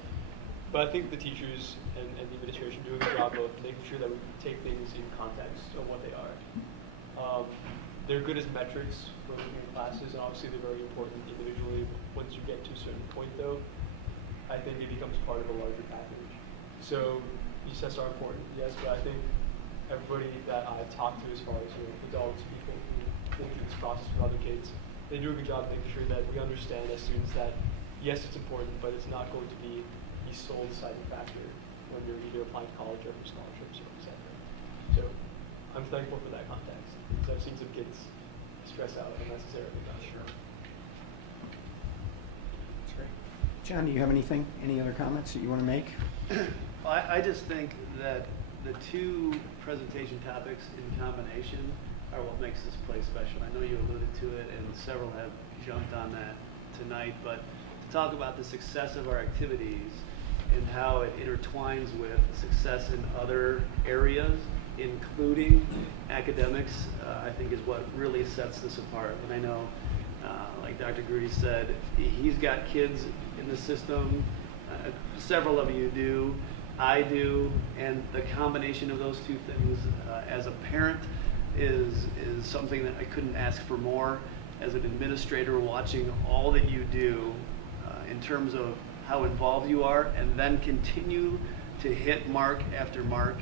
But I think the teachers and the administration do a good job of making sure that we take things in context of what they are. They're good as metrics for looking at classes, and obviously they're very important individually. Once you get to a certain point, though, I think it becomes part of a larger package. So these tests are important, yes, but I think everybody that I've talked to as far as adults, people who go through this process with other kids, they do a good job making sure that we understand as students that, yes, it's important, but it's not going to be the sole deciding factor when you're either applying to college or for scholarships or etc. So I'm thankful for that context, because I've seen some kids stress out unnecessarily about it. Sure. That's great. John, do you have anything, any other comments that you want to make? Well, I just think that the two presentation topics in combination are what makes this place special. I know you alluded to it, and several have jumped on that tonight, but to talk about the success of our activities and how it intertwines with success in other areas, including academics, I think is what really sets this apart. And I know, like Dr. Grudy said, he's got kids in the system, several of you do, I do, and the combination of those two things as a parent is something that I couldn't ask for more. As an administrator, watching all that you do in terms of how involved you are, and then continue to hit mark after mark.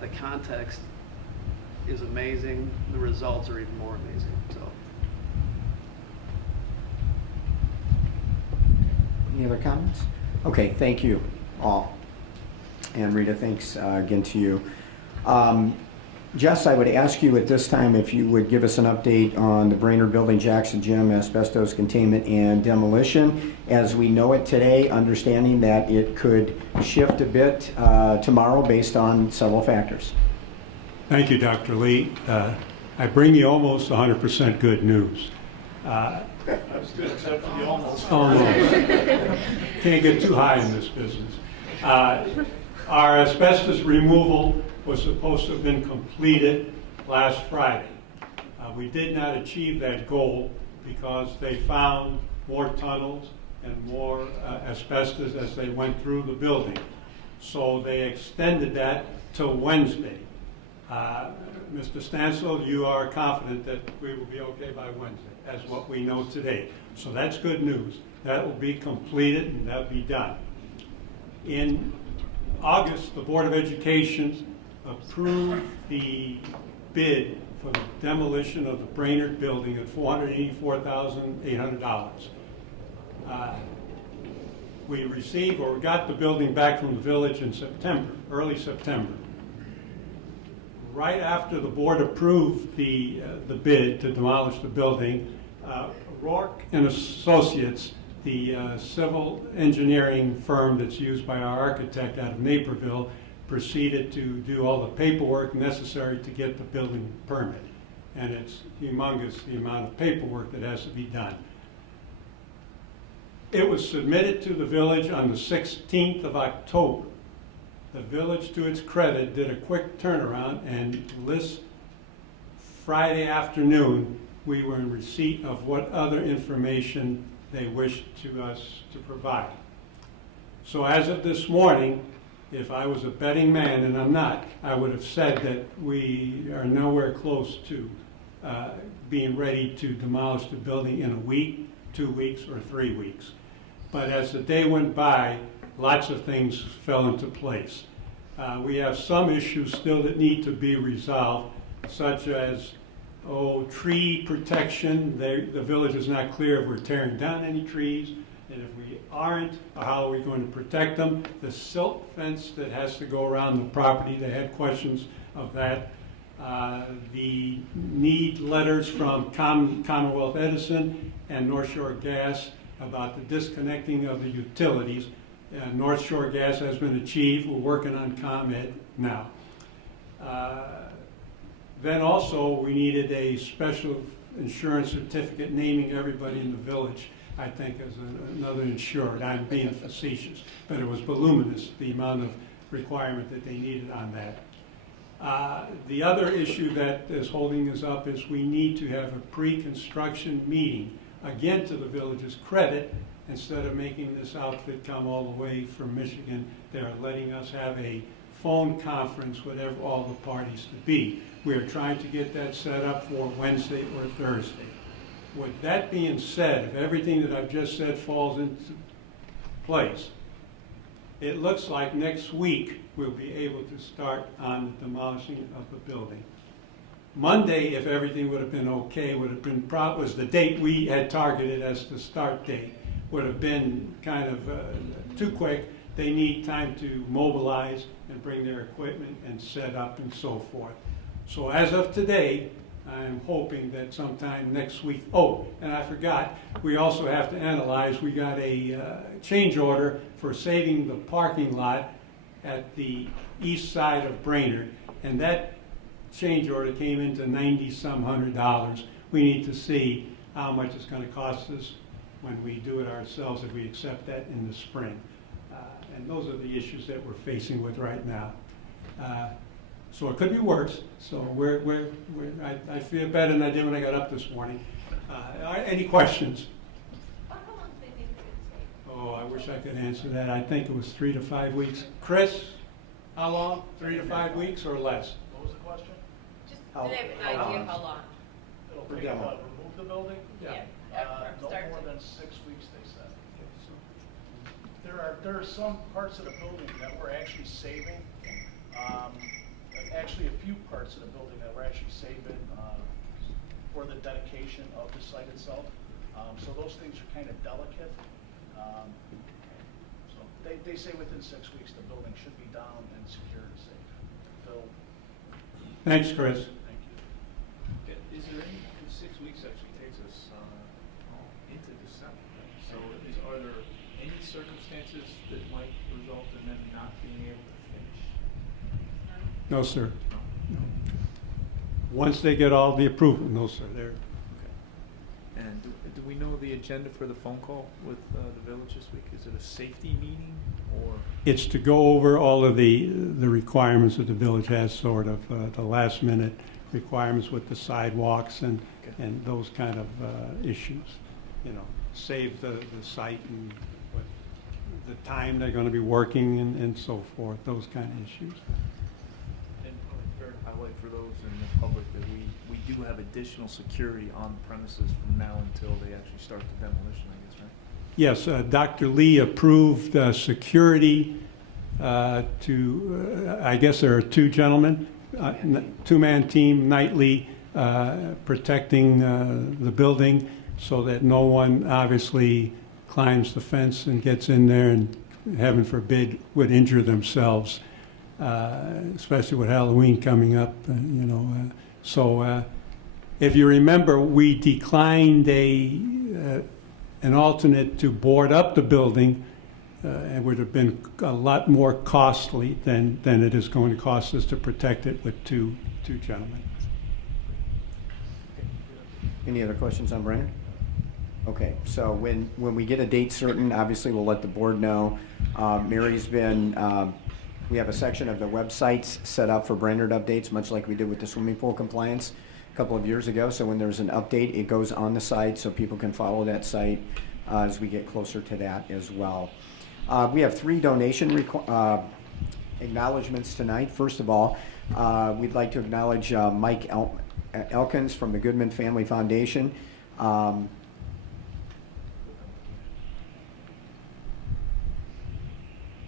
The context is amazing. The results are even more amazing. So, any other comments? Okay, thank you all. And Rita, thanks again to you. Jess, I would ask you at this time if you would give us an update on the Brainerd Building, Jackson Gym, asbestos containment and demolition as we know it today, understanding that it could shift a bit tomorrow based on several factors. Thank you, Dr. Lee. I bring you almost 100% good news. that was good, except for the almost. Almost. Can't get too high in this business. Our asbestos removal was supposed to have been completed last Friday. We did not achieve that goal because they found more tunnels and more asbestos as they went through the building. So they extended that to Wednesday. Mr. Stansel, you are confident that we will be okay by Wednesday, as what we know today. So that's good news. That will be completed and that will be done. In August, the Board of Education approved the bid for the demolition of the Brainerd building at $484,800. We received or got the building back from the village in September, early September. Right after the board approved the bid to demolish the building, Rourke and Associates, the civil engineering firm that's used by our architect out of Naperville, proceeded to do all the paperwork necessary to get the building permit. And it's humongous, the amount of paperwork that has to be done. It was submitted to the village on the 16th of October. The village, to its credit, did a quick turnaround, and this Friday afternoon, we were in receipt of what other information they wished to us to provide. So as of this morning, If I was a betting man, and I'm not, I would have said that we are nowhere close to being ready to demolish the building in a week, 2 weeks, or 3 weeks. But as the day went by, lots of things fell into place. We have some issues still that need to be resolved, such as tree protection. The village is not clear if we're tearing down any trees, and if we aren't, how are we going to protect them? The silt fence that has to go around the property, they had questions of that. The need letters from Commonwealth Edison and North Shore Gas about the disconnecting of the utilities. North Shore Gas has been achieved. We're working on ComEd now. Then also we needed a special insurance certificate naming everybody in the village, I think, as another insured. I'm being facetious, but it was voluminous, the amount of requirement that they needed on that. The other issue that is holding us up is we need to have a pre-construction meeting. Again, to the village's credit, instead of making this outfit come all the way from Michigan, they're letting us have a phone conference with all the parties to be. We are trying to get that set up for Wednesday or Thursday. With that being said, if everything that I've just said falls into place, it looks like next week we'll be able to start on the demolishing of the building. Monday, if everything would have been okay, was the date we had targeted as the start date. Would have been kind of too quick. They need time to mobilize and bring their equipment and set up and so forth. So as of today, I'm hoping that sometime next week. Oh, and I forgot, we also have to analyze, we got a change order for saving the parking lot at the east side of Brainerd, and that change order came into $90-some $100. We need to see how much it's going to cost us when we do it ourselves, if we accept that in the spring. And those are the issues that we're facing with right now. So it could be worse. So I feel better than I did when I got up this morning. Any questions? Oh, I wish I could answer that. I think it was 3 to 5 weeks. Chris, how long? 3 to 5 weeks or less? What was the question? Just do they have an idea of how long? It'll take about remove the building? Yeah. No more than 6 weeks, they said. There are some parts of the building that we're actually saving. Actually, a few parts of the building that we're actually saving for the dedication of the site itself. So those things are kind of delicate. So they say within 6 weeks the building should be down and secure and safe. Phil? Thanks, Chris. Thank you. Is there any, 6 weeks actually takes us into December, right? So are there any circumstances that might result in them not being able to finish? No, sir. No. Once they get all the approval, no, sir. They're okay. And do we know the agenda for the phone call with the village this week? Is it a safety meeting or? It's to go over all of the requirements that the village has, sort of the last minute requirements with the sidewalks and those kind of issues. You know, save the site and what, the time they're going to be working and so forth, those kind of issues. And probably fair to highlight for those in the public that we do have additional security on the premises from now until they actually start the demolition, I guess, right? Yes, Dr. Lee approved security to, I guess there are two gentlemen, two-man team nightly protecting the building so that no one obviously climbs the fence and gets in there and, heaven forbid, would injure themselves, especially with Halloween coming up, you know. So if you remember, we declined an alternate to board up the building. It would have been a lot more costly than it is going to cost us to protect it with two gentlemen. Any other questions on Brainerd? Okay, so when we get a date certain, obviously we'll let the board know. Mary's been, we have a section of the websites set up for Brainerd updates, much like we did with the swimming pool compliance a couple of years ago. So when there's an update, it goes on the site so people can follow that site as we get closer to that as well. We have 3 donation acknowledgments tonight. First of all, we'd like to acknowledge Mike Elkins from the Goodman Family Foundation.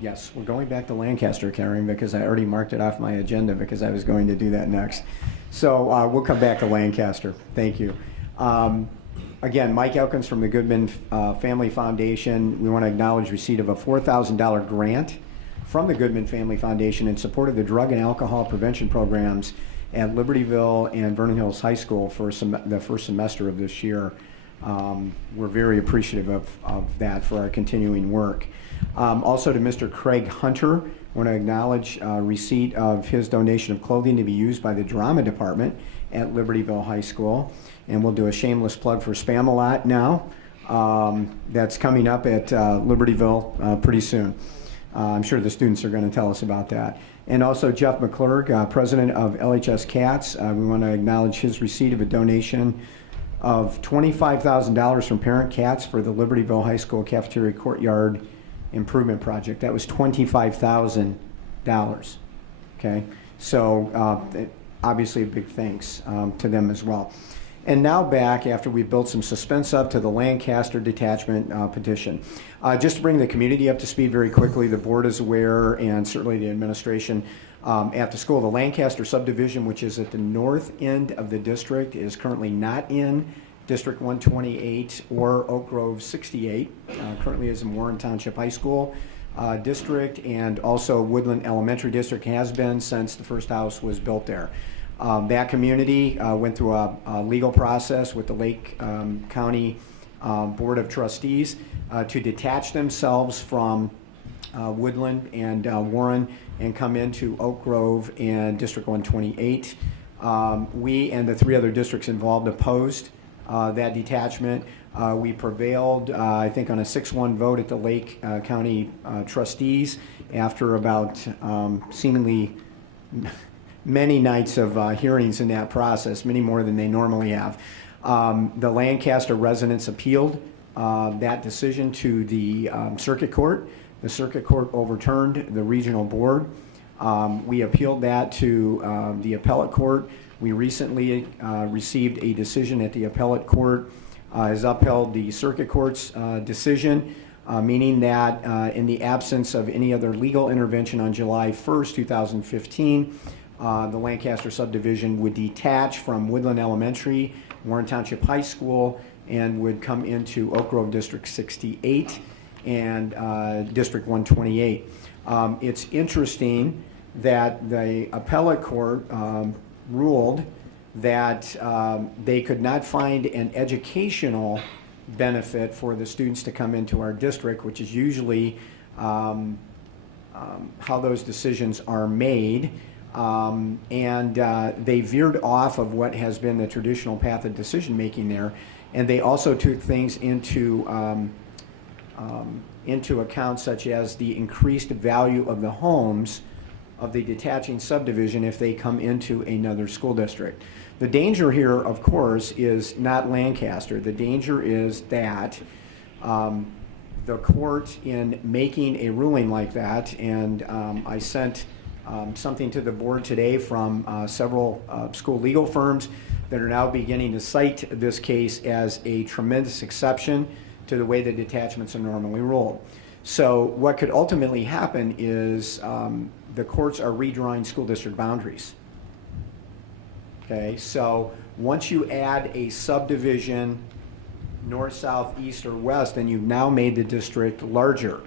Yes, we're going back to Lancaster, Karen, because I already marked it off my agenda because I was going to do that next. So we'll come back to Lancaster. Thank you. Again, Mike Elkins from the Goodman Family Foundation. We want to acknowledge receipt of a $4,000 grant from the Goodman Family Foundation in support of the drug and alcohol prevention programs at Libertyville and Vernon Hills High School for the first semester of this year. We're very appreciative of that for our continuing work. Also to Mr. Craig Hunter, I want to acknowledge receipt of his donation of clothing to be used by the drama department at Libertyville High School. And we'll do a shameless plug for Spam-A-Lot now. That's coming up at Libertyville pretty soon. I'm sure the students are going to tell us about that. And also Jeff McClurg, president of LHS Cats. We want to acknowledge his receipt of a donation of $25,000 from Parent Cats for the Libertyville High School Cafeteria Courtyard Improvement Project. That was $25,000. Okay, so obviously a big thanks to them as well. And now back, after we've built some suspense up, to the Lancaster Detachment petition. Just to bring the community up to speed very quickly, the board is aware, and certainly the administration, at the school, the Lancaster subdivision, which is at the north end of the district, is currently not in District 128 or Oak Grove 68. Currently is in Warren Township High School district, and also Woodland Elementary District has been since the first house was built there. That community went through a legal process with the Lake County Board of Trustees to detach themselves from Woodland and Warren and come into Oak Grove and District 128. We and the three other districts involved opposed that detachment. We prevailed, I think, on a 6-1 vote at the Lake County trustees after about seemingly many nights of hearings in that process, many more than they normally have. The Lancaster residents appealed that decision to the circuit court. The circuit court overturned the regional board. We appealed that to the appellate court. We recently received a decision at the appellate court has upheld the circuit court's decision, meaning that in the absence of any other legal intervention on July 1st, 2015, the Lancaster subdivision would detach from Woodland Elementary, Warren Township High School, and would come into Oak Grove District 68 and District 128. It's interesting that the appellate court ruled that they could not find an educational benefit for the students to come into our district, which is usually how those decisions are made. And they veered off of what has been the traditional path of decision making there, and they also took things into account, such as the increased value of the homes of the detaching subdivision if they come into another school district. The danger here, of course, is not Lancaster. The danger is that the court, in making a ruling like that, and I sent something to the board today from several school legal firms that are now beginning to cite this case as a tremendous exception to the way the detachments are normally ruled. So what could ultimately happen is the courts are redrawing school district boundaries. Okay, so once you add a subdivision north, south, east, or west, then you've now made the district larger.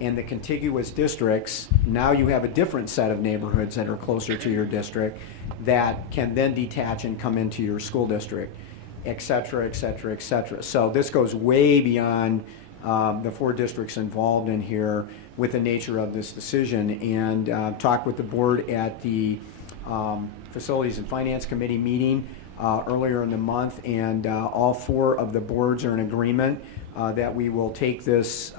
And the contiguous districts, now you have a different set of neighborhoods that are closer to your district that can then detach and come into your school district, et cetera, et cetera, et cetera. So this goes way beyond the 4 districts involved in here with the nature of this decision, and talked with the board at the Facilities and Finance Committee meeting earlier in the month, and all 4 of the boards are in agreement that we will take this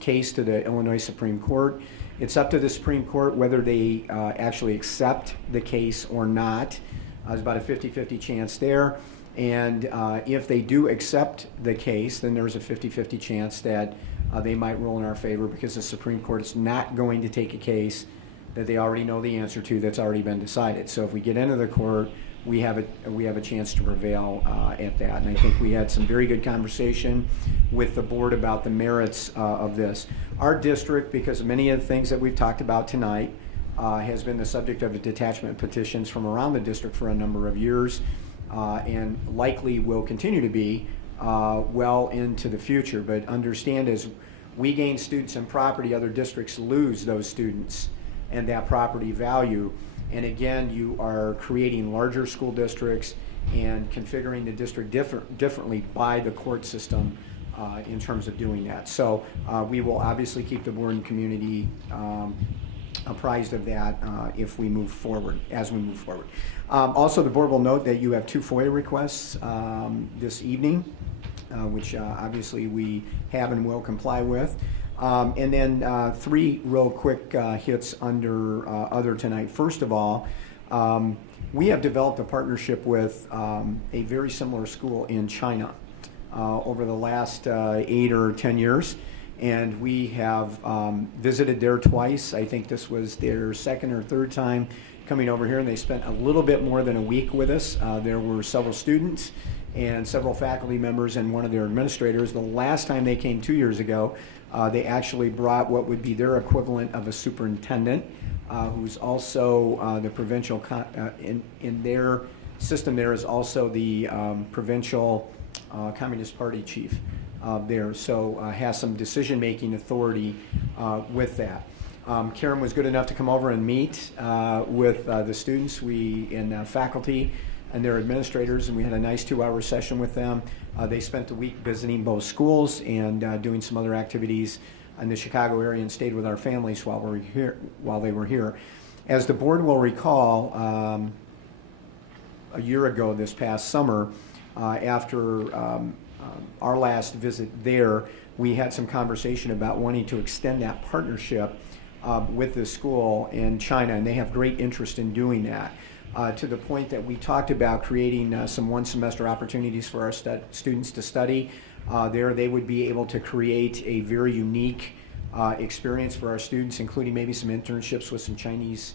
case to the Illinois Supreme Court. It's up to the Supreme Court whether they actually accept the case or not. There's about a 50-50 chance there. And if they do accept the case, then there's a 50-50 chance that they might rule in our favor, because the Supreme Court is not going to take a case that they already know the answer to, that's already been decided. So if we get into the court, we have a chance to prevail at that. And I think we had some very good conversation with the board about the merits of this. Our district, because of many of the things that we've talked about tonight, has been the subject of detachment petitions from around the district for a number of years, and likely will continue to be well into the future. But understand, as we gain students and property, other districts lose those students and that property value. And again, you are creating larger school districts and configuring the district differently by the court system in terms of doing that. So we will obviously keep the board and community apprised of that if we move forward, as we move forward. Also, the board will note that you have 2 FOIA requests this evening, which obviously we have and will comply with. And then 3 real quick hits under other tonight. First of all, we have developed a partnership with a very similar school in China over the last 8 or 10 years. And we have visited there twice. I think this was their 2nd or 3rd time coming over here, and they spent a little bit more than a week with us. There were several students and several faculty members and one of their administrators. The last time they came 2 years ago, they actually brought what would be their equivalent of a superintendent, who's also the provincial, in their system there is also the provincial Communist Party chief there, so has some decision-making authority with that. Karen was good enough to come over and meet with the students, and faculty and their administrators, and we had a nice 2-hour session with them. They spent the week visiting both schools and doing some other activities in the Chicago area, and stayed with our families while they were here. As the board will recall, a year ago this past summer, after our last visit there, we had some conversation about wanting to extend that partnership with the school in China, and they have great interest in doing that. To the point that we talked about creating some 1-semester opportunities for our students to study. There they would be able to create a very unique experience for our students, including maybe some internships with some Chinese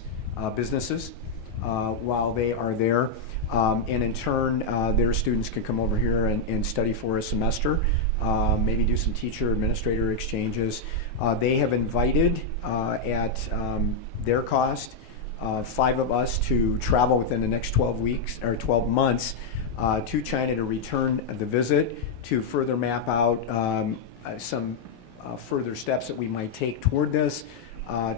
businesses while they are there. And in turn, their students can come over here and study for a semester, maybe do some teacher-administrator exchanges. They have invited, at their cost, 5 of us to travel within the next 12 weeks or 12 months to China to return the visit, to further map out some further steps that we might take toward this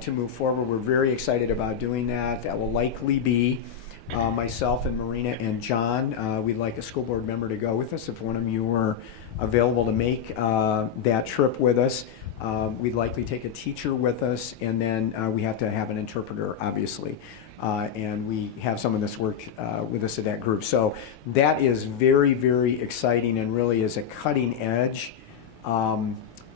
to move forward. We're very excited about doing that. That will likely be myself and Marina and John. We'd like a school board member to go with us if one of you are available to make that trip with us. We'd likely take a teacher with us, and then we have to have an interpreter, obviously. And we have someone that's worked with us at that group. So that is very, very exciting, and really is a cutting edge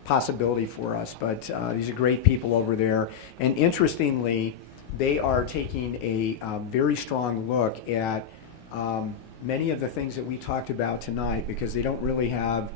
possibility for us. But these are great people over there. And interestingly, they are taking a very strong look at many of the things that we talked about tonight, because they don't really have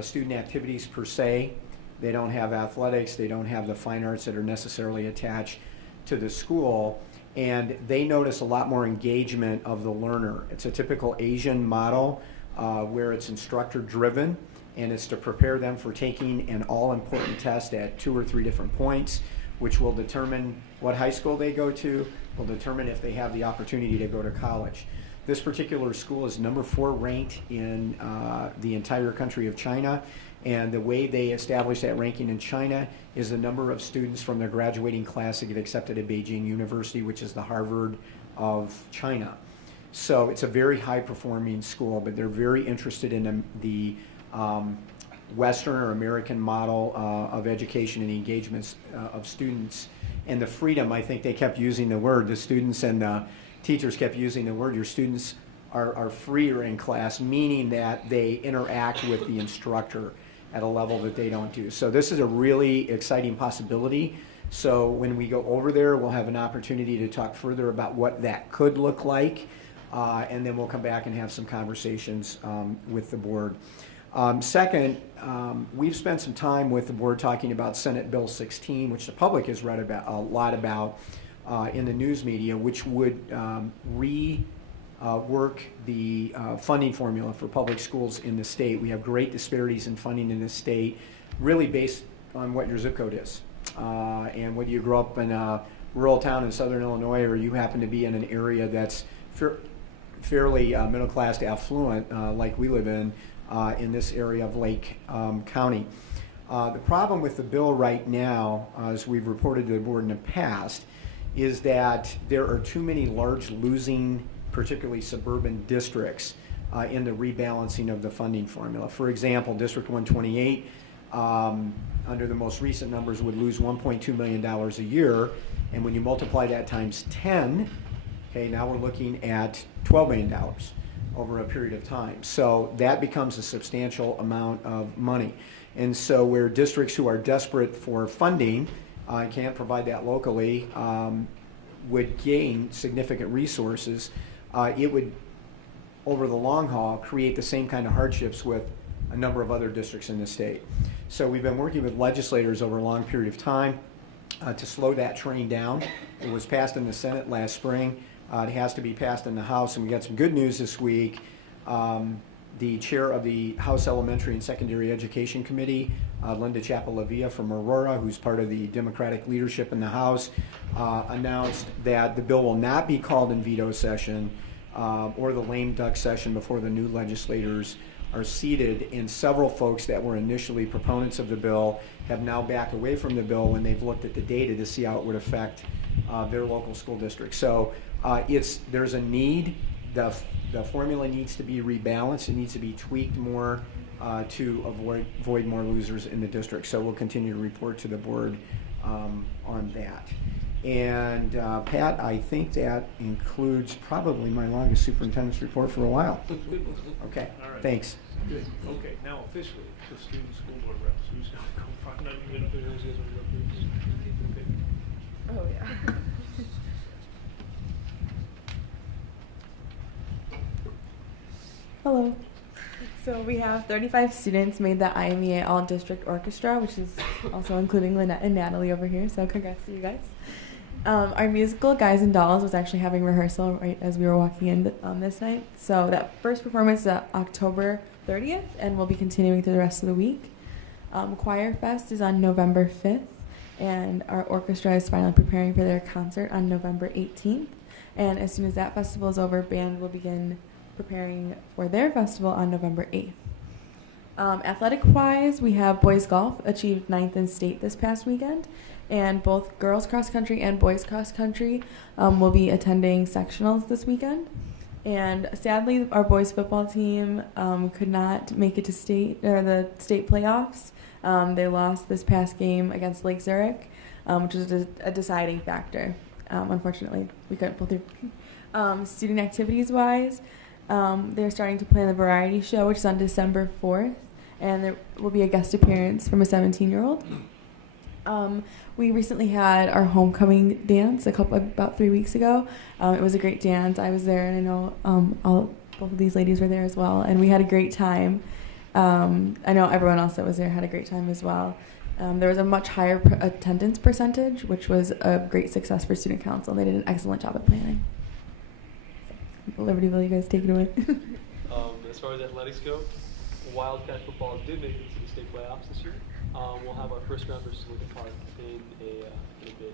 student activities per se. They don't have athletics. They don't have the fine arts that are necessarily attached to the school. And they notice a lot more engagement of the learner. It's a typical Asian model where it's instructor driven, and it's to prepare them for taking an all-important test at 2 or 3 different points, which will determine what high school they go to, will determine if they have the opportunity to go to college. This particular school is number 4 ranked in the entire country of China, and the way they establish that ranking in China is the number of students from their graduating class that get accepted at Beijing University, which is the Harvard of China. So it's a very high-performing school, but they're very interested in the Western or American model of education and engagements of students, and the freedom. I think they kept using the word, the students and the teachers kept using the word, your students are freer in class, meaning that they interact with the instructor at a level that they don't do. So this is a really exciting possibility. So when we go over there, we'll have an opportunity to talk further about what that could look like, and then we'll come back and have some conversations with the board. Second, we've spent some time with the board talking about Senate Bill 16, which the public has read about a lot about, in the news media, which would work the funding formula for public schools in the state. We have great disparities in funding in the state, really based on what your zip code is. And whether you grow up in a rural town in southern Illinois or you happen to be in an area that's fairly middle class to affluent, like we live in this area of Lake County. The problem with the bill right now, as we've reported to the board in the past, is that there are too many large losing, particularly suburban districts, in the rebalancing of the funding formula. For example, District 128, under the most recent numbers, would lose $1.2 million a year, and when you multiply that times 10, okay, now we're looking at $12 million over a period of time. So that becomes a substantial amount of money. And so where districts who are desperate for funding and can't provide that locally would gain significant resources, it would, over the long haul, create the same kind of hardships with a number of other districts in the state. So we've been working with legislators over a long period of time to slow that train down. It was passed in the Senate last spring. It has to be passed in the House, and we got some good news this week. The chair of the House Elementary and Secondary Education Committee, Linda Chappell-Lavia from Aurora, who's part of the Democratic leadership in the House, announced that the bill will not be called in veto session or the lame duck session before the new legislators are seated, and several folks that were initially proponents of the bill have now backed away from the bill when they've looked at the data to see how it would affect their local school district. So there's a need. The formula needs to be rebalanced. It needs to be tweaked more to avoid more losers in the district. So we'll continue to report to the board on that. And Pat, I think that includes probably my longest superintendent's report for a while. Okay, All right. Thanks. Good. Okay, now officially, the student school board reps. Who's going to go front? Not even up there. Who's going to go first? Oh, yeah. Hello. So we have 35 students made the IMEA All District Orchestra, which is also including Lynette and Natalie over here, so congrats to you guys. Our musical, Guys and Dolls, was actually having rehearsal right as we were walking in on this night. So that first performance is October 30th, and we'll be continuing through the rest of the week. Choir Fest is on November 5th, and our orchestra is finally preparing for their concert on November 18th. And as soon as that festival is over, band will begin preparing for their festival on November 8th. Athletic-wise, we have boys golf achieved 9th in state this past weekend, and both girls cross country and boys cross country will be attending sectionals this weekend. And sadly, our boys football team could not make it to the state playoffs. They lost this past game against Lake Zurich, which was a deciding factor. Unfortunately, we couldn't pull through. Student activities-wise, they're starting to plan the variety show, which is on December 4th, and there will be a guest appearance from a 17-year-old. We recently had our homecoming dance about 3 weeks ago. It was a great dance. I was there, and I know both of these ladies were there as well, and we had a great time. I know everyone else that was there had a great time as well. There was a much higher attendance percentage, which was a great success for student council. They did an excellent job at planning. Libertyville, you guys take it away. As far as athletics go, Wildcat football did make it to the state playoffs this year. We'll have our first round versus Lincoln Park in a bid.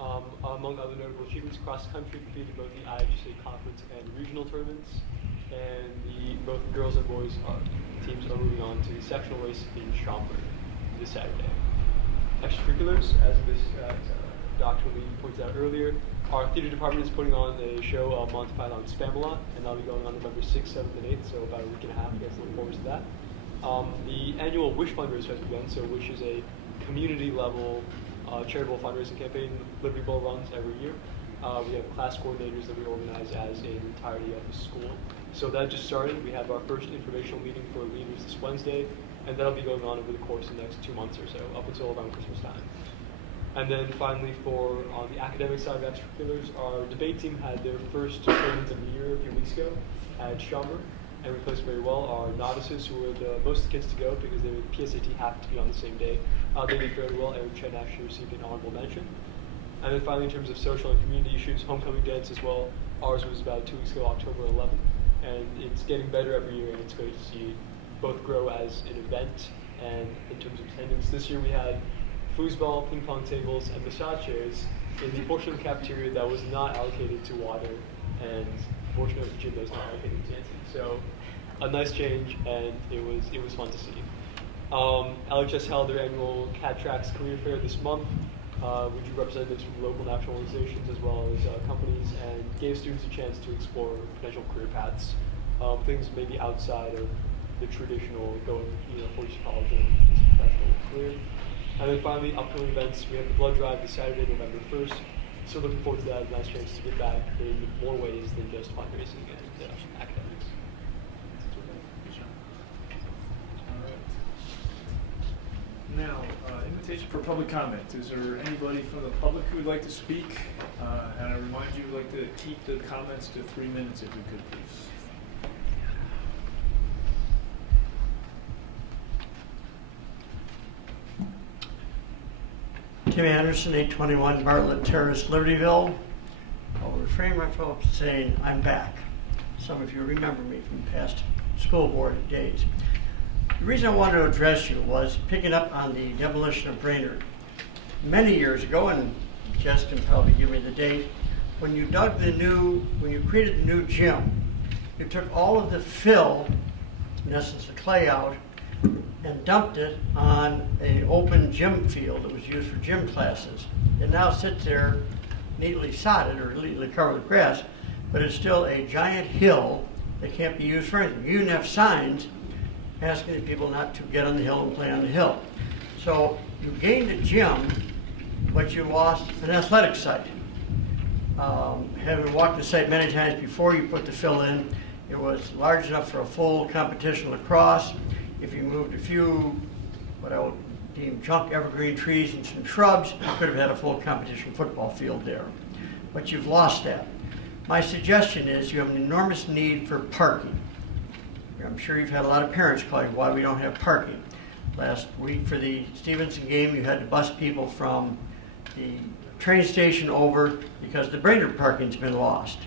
Among other notable achievements, cross country completed both the IHSA conference and regional tournaments, and both girls and boys teams are moving on to the sectional race in Schaumburg this Saturday. Extracurriculars, as Dr. Lee pointed out earlier, our theater department is putting on a show of Monty Python Spamalot, and that'll be going on November 6th, 7th, and 8th, so about a week and a half. You guys look forward to that. The annual Wish fundraiser has begun, so Wish is a community-level charitable fundraising campaign Liberty Bowl runs every year. We have class coordinators that we organize as an entirety of the school. So that just started. We have our first informational meeting for leaders this Wednesday, and that'll be going on over the course of the next 2 months or so, up until around Christmas time. And then finally, on the academic side of extracurriculars, our debate team had their first tournament of the year a few weeks ago at Schaumburg, and we placed very well. Our novices, who were the most of the kids to go because the PSAT happened to be on the same day, they did very well. Eric Chen actually received an honorable mention. And then finally, in terms of social and community issues, homecoming dance as well. Ours was about 2 weeks ago, October 11th, and it's getting better every year, and it's great to see it both grow as an event and in terms of attendance. This year we had foosball, ping pong tables, and massage chairs in the portion of the cafeteria that was not allocated to water, and the portion of the gym that was not allocated to dancing. So a nice change, and it was fun to see. LHS held their annual Cat Tracks Career Fair this month. We drew representatives from local national organizations as well as companies, and gave students a chance to explore potential career paths, things maybe outside of the traditional going, for college and professional career. And then finally, upcoming events. We have the blood drive this Saturday, November 1st. So looking forward to that. A nice chance to get back in more ways than just fundraising and academics. Now, invitation for public comment. Is there anybody from the public who would like to speak? And I remind you, we'd like to keep the comments to 3 minutes if we could, please. Tim Anderson, 821 Bartlett Terrace, Libertyville. I'll refrain myself from saying I'm back. Some of you remember me from past school board days. The reason I wanted to address you was picking up on the demolition of Brainerd. Many years ago, and Jess can probably give me the date, when you created the new gym, you took all of the fill, in essence the clay out, and dumped it on an open gym field that was used for gym classes. It now sits there neatly sodded or neatly covered with grass, but it's still a giant hill that can't be used for anything. You even have signs asking people not to get on the hill and play on the hill. So you gained a gym, but you lost an athletic site. Having walked the site many times before you put the fill in, it was large enough for a full competition lacrosse. If you moved a few, what I would deem junk evergreen trees and some shrubs, you could have had a full competition football field there. But you've lost that. My suggestion is you have an enormous need for parking. I'm sure you've had a lot of parents call you why we don't have parking. Last week for the Stevenson game, you had to bus people from the train station over because the Brainerd parking's been lost.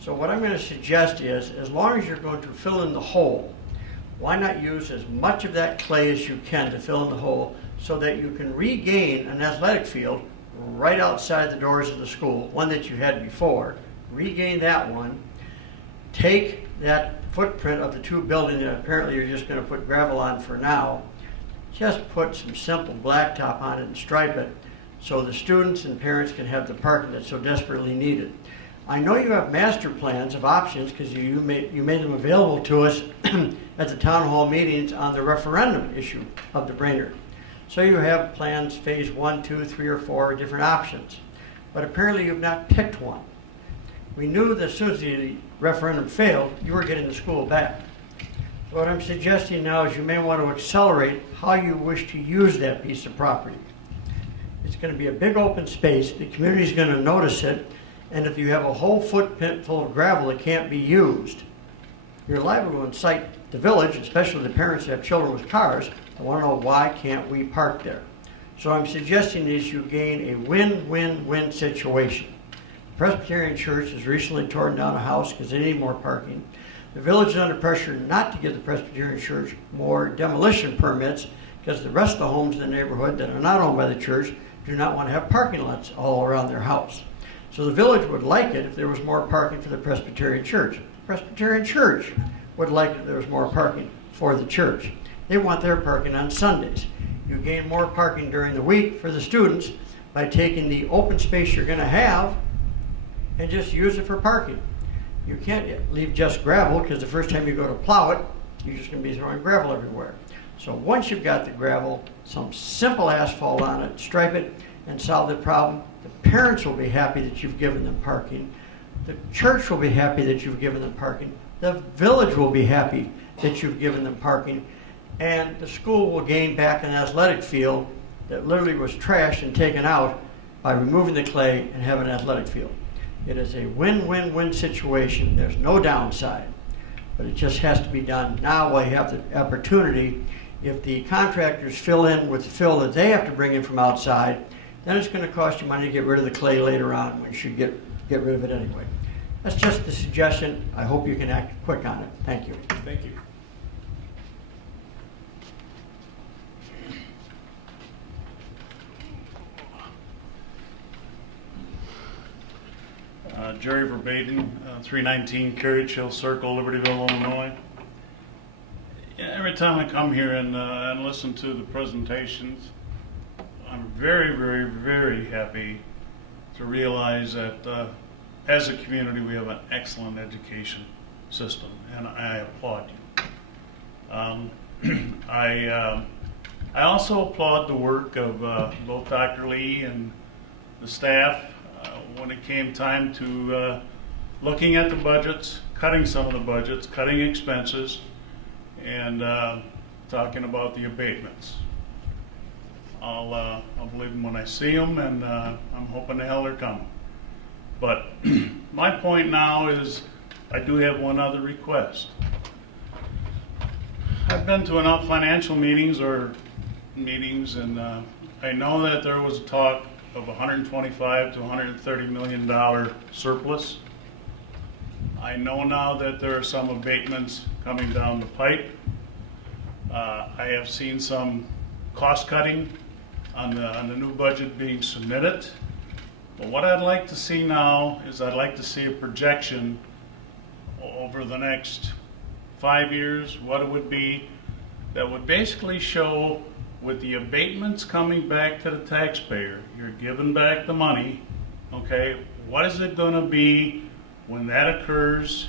So what I'm going to suggest is, as long as you're going to fill in the hole, why not use as much of that clay as you can to fill in the hole so that you can regain an athletic field right outside the doors of the school, one that you had before, regain that one, take that footprint of the two buildings that apparently you're just going to put gravel on for now, just put some simple blacktop on it and stripe it so the students and parents can have the parking that's so desperately needed. I know you have master plans of options because you made them available to us at the town hall meetings on the referendum issue of the Brainerd. So you have plans, phase 1, 2, 3, or 4 different options. But apparently you've not picked one. We knew that as soon as the referendum failed, you were getting the school back. So what I'm suggesting now is you may want to accelerate how you wish to use that piece of property. It's going to be a big open space. The community is going to notice it. And if you have a whole footprint full of gravel that can't be used, you're liable to incite the village, especially the parents that have children with cars, to want to know why can't we park there. So I'm suggesting is you gain a win-win-win situation. The Presbyterian Church has recently torn down a house because they need more parking. The village is under pressure not to give the Presbyterian Church more demolition permits because the rest of the homes in the neighborhood that are not owned by the church do not want to have parking lots all around their house. So the village would like it if there was more parking for the Presbyterian Church. The Presbyterian Church would like it if there was more parking for the church. They want their parking on Sundays. You gain more parking during the week for the students by taking the open space you're going to have and just use it for parking. You can't leave just gravel because the first time you go to plow it, you're just going to be throwing gravel everywhere. So once you've got the gravel, some simple asphalt on it, stripe it, and solve the problem. The parents will be happy that you've given them parking. The church will be happy that you've given them parking. The village will be happy that you've given them parking. And the school will gain back an athletic field that literally was trashed and taken out by removing the clay and have an athletic field. It is a win-win-win situation. There's no downside. But it just has to be done now while you have the opportunity. If the contractors fill in with the fill that they have to bring in from outside, then it's going to cost you money to get rid of the clay later on when you should get rid of it anyway. That's just the suggestion. I hope you can act quick on it. Thank you. Thank you. Jerry Verbatim, 319 Carriage Hill Circle, Libertyville, Illinois. Every time I come here and listen to the presentations, I'm very, very, very happy to realize that as a community we have an excellent education system, and I applaud you. I also applaud the work of both Dr. Lee and the staff when it came time to looking at the budgets, cutting some of the budgets, cutting expenses, and talking about the abatements. I'll believe them when I see them, and I'm hoping the hell they're coming. But my point now is I do have one other request. I've been to enough financial meetings, and I know that there was talk of $125 to $130 million surplus. I know now that there are some abatements coming down the pipe. I have seen some cost cutting on the new budget being submitted. But what I'd like to see now is I'd like to see a projection over the next 5 years, what it would be, that would basically show with the abatements coming back to the taxpayer, you're giving back the money, okay, what is it going to be when that occurs?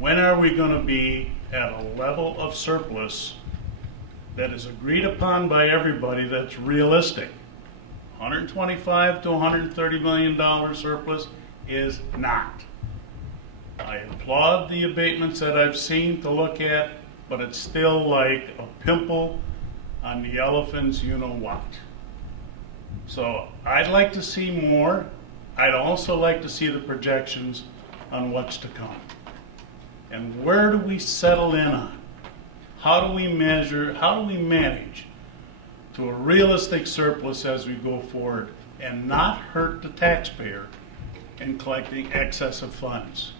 When are we going to be at a level of surplus that is agreed upon by everybody that's realistic? $125 to $130 million surplus is not. I applaud the abatements that I've seen to look at, but it's still like a pimple on the elephant's you-know-what. So I'd like to see more. I'd also like to see the projections on what's to come. And where do we settle in on? How do we measure, how do we manage to a realistic surplus as we go forward and not hurt the taxpayer in collecting excessive funds?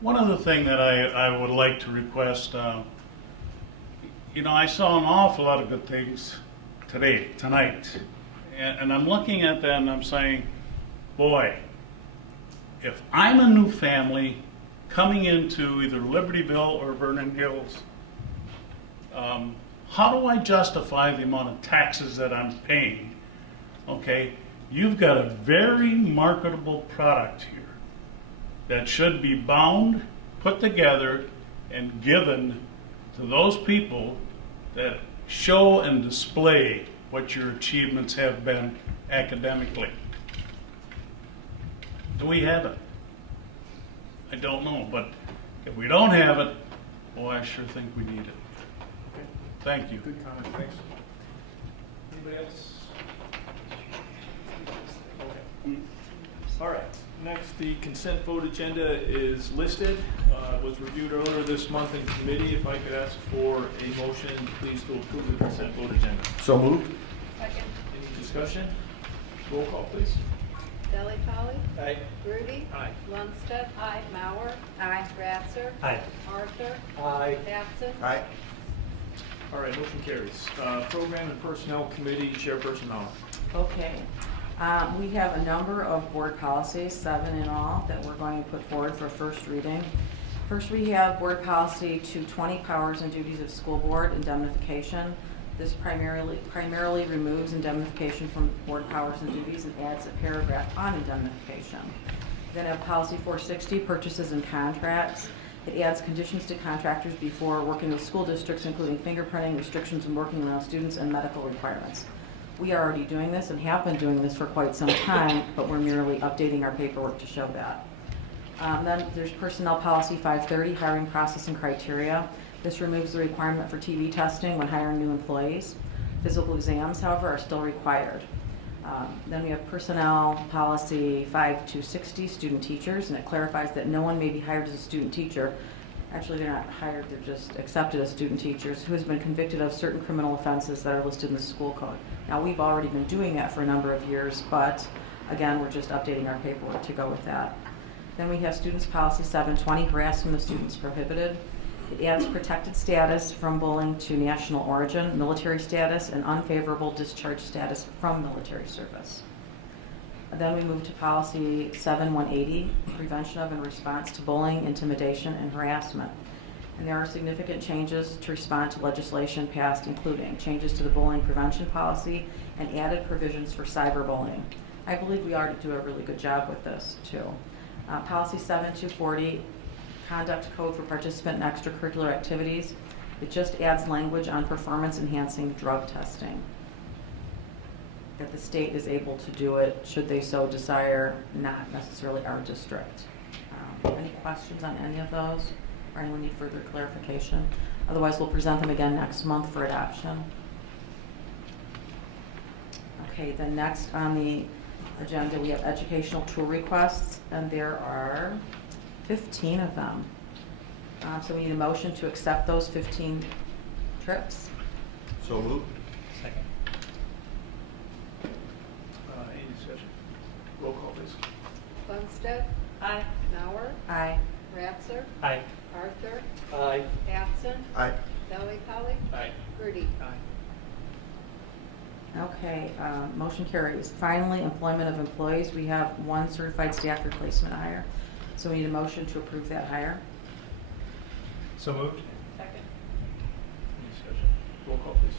One other thing that I would like to request, you know, I saw an awful lot of good things tonight, and I'm looking at that and I'm saying, boy, if I'm a new family coming into either Libertyville or Vernon Hills, how do I justify the amount of taxes that I'm paying? Okay, you've got a very marketable product here that should be bound, put together, and given to those people that show and display what your achievements have been academically. Do we have it? I don't know, but if we don't have it, boy, I sure think we need it. Okay. Thank you. Good comment, thanks. Anybody else? Okay. All right. Next, the consent vote agenda is listed. Was reviewed earlier this month in committee. If I could ask for a motion, please, to approve the consent vote agenda. So moved. Second. Any discussion? Roll call, please. Delli Polly. Aye. Rudy. Aye. Lundstedt. Aye. Mauer. Aye. Ratzer. Aye. Arthur. Aye. Batson. Aye. All right, motion carries. Program and Personnel Committee, Chairperson Mauer. Okay. We have a number of board policies, 7 in all, that we're going to put forward for first reading. First, we have Board Policy 220, Powers and Duties of School Board, Indemnification. This primarily removes indemnification from board powers and duties and adds a paragraph on indemnification. Then have Policy 460, Purchases and Contracts. It adds conditions to contractors before working with school districts, including fingerprinting, restrictions on working around students, and medical requirements. We are already doing this and have been doing this for quite some time, but we're merely updating our paperwork to show that. Then there's Personnel Policy 530, Hiring Process and Criteria. This removes the requirement for TB testing when hiring new employees. Physical exams, however, are still required. Then we have Personnel Policy 5260, Student Teachers, and it clarifies that no one may be hired as a student teacher actually they're not hired, they're just accepted as student teachers, who has been convicted of certain criminal offenses that are listed in the school code. Now, we've already been doing that for a number of years, but again, we're just updating our paperwork to go with that. Then we have Students Policy 720, harassment of students prohibited. It adds protected status from bullying to national origin, military status, and unfavorable discharge status from military service. And then we move to Policy 7180, prevention of and response to bullying, intimidation, and harassment. And there are significant changes to respond to legislation passed, including changes to the bullying prevention policy and added provisions for cyberbullying. I believe we already do a really good job with this, too. Policy 7240, conduct code for participant in extracurricular activities. It just adds language on performance-enhancing drug testing. That the state is able to do it, should they so desire, not necessarily our district. Any questions on any of those? Or anyone need further clarification? Otherwise, we'll present them again next month for adoption. Okay, then next on the agenda, we have educational tour requests, and there are 15 of them. So we need a motion to accept those 15 trips. So moved. Second. Any discussion? Roll call, please. Lundstedt. Aye. Mauer. Aye. Ratzer. Aye. Arthur. Aye. Batson. Aye. Delli Polly. Aye. Grudy. Aye. Okay, motion carries. Finally, employment of employees. We have one certified staff replacement hire. So we need a motion to approve that hire. So moved. Second. Any discussion? Roll call, please.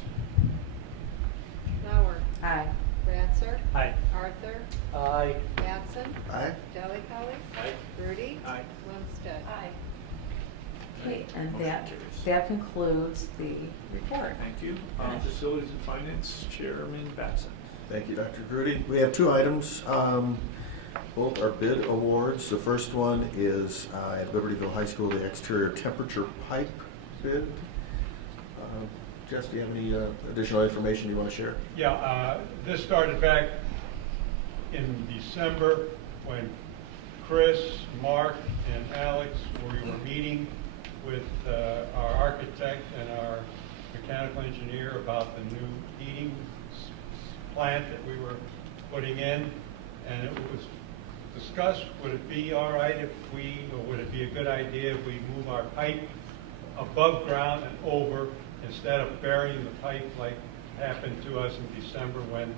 Mauer. Aye. Ratzer. Aye. Arthur. Aye. Batson. Aye. Delli Polly. Aye. Grudy. Aye. Lundstedt. Aye. Okay, and Motion that carries. concludes the report. Thank you. Facilities and Finance Chairman Batson. Thank you, Dr. Grudy. We have two items. Both are bid awards. The first one is at Libertyville High School, the exterior temperature pipe bid. Jess, do you have any additional information you want to share? Yeah, this started back in December when Chris, Mark, and Alex were meeting with our architect and our mechanical engineer about the new heating plant that we were putting in, and it was discussed, would it be all right if we, or would it be a good idea if we move our pipe above ground and over instead of burying the pipe like happened to us in December when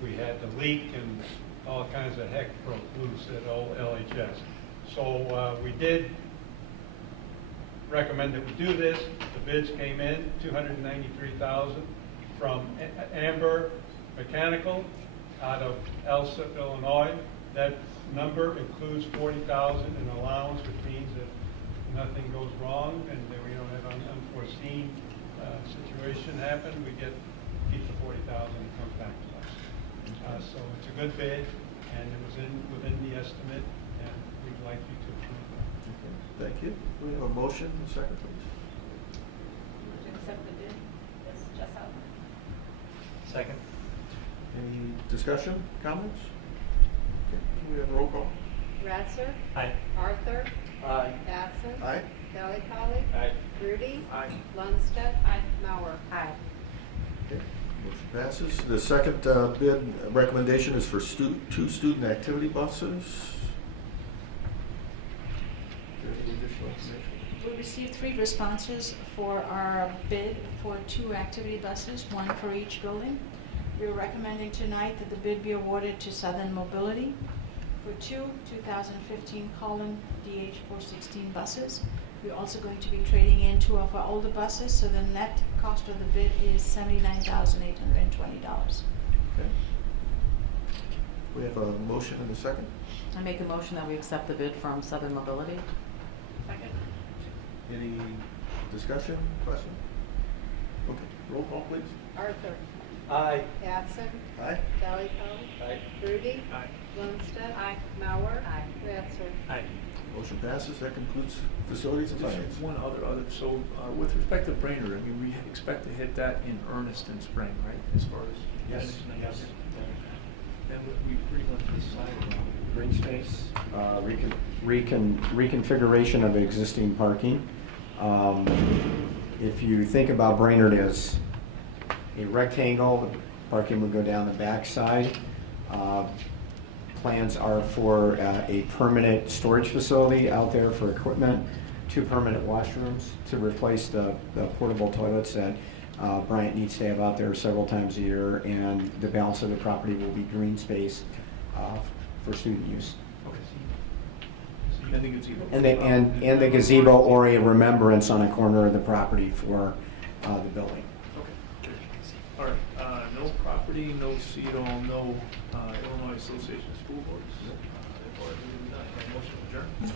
we had the leak and all kinds of heck broke loose at old LHS. So we did recommend that we do this. The bids came in, $293,000 from Amber Mechanical out of Elsip, Illinois. That number includes $40,000 in allowance, which means if nothing goes wrong and we don't have an unforeseen situation happen, we keep the $40,000 and comes back to us. So it's a good bid, and it was within the estimate, and we'd like you to approve that. Okay, thank you. We have a motion, a second, please. To accept the bid as just outlined. Second. Any discussion, comments? Okay, we have a roll call. Ratzer. Aye. Arthur. Aye. Batson. Aye. Delli Polly. Aye. Grudy. Aye. Lundstedt. Aye. Mauer. Aye. Okay, motion passes. The second bid recommendation is for two student activity buses. Any additional information? We received 3 responses for our bid for 2 activity buses, 1 for each building. We are recommending tonight that the bid be awarded to Southern Mobility for 2 2015 Collin DH416 buses. We're also going to be trading in 2 of our older buses, so the net cost of the bid is $79,820. Okay. We have a motion and a second. I make a motion that we accept the bid from Southern Mobility. Second. Any discussion, question? Okay, roll call, please. Arthur. Aye. Batson. Aye. Delli Polly. Aye. Grudy. Aye. Lundstedt. Aye. Mauer. Aye. Ratzer. Aye. Motion passes. That concludes facilities and Just finance. one other, so with respect to Brainerd, I mean, we expect to hit that in earnest in spring, right, as far as? Yes. Then we pretty much decided on Green space, reconfiguration of existing parking. If you think about Brainerd as a rectangle, the parking would go down the back side. Plans are for a permanent storage facility out there for equipment, 2 permanent washrooms to replace the portable toilets that Bryant needs to have out there several times a year, and the balance of the property will be green space for student use. And the gazebo. And the gazebo or a remembrance on a corner of the property for the building. Okay. All right. No property, no CEDAW, no Illinois Association of School Boards. Motion adjourned.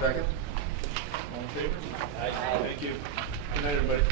Second. All in favor? Aye. Thank you. Good night, everybody.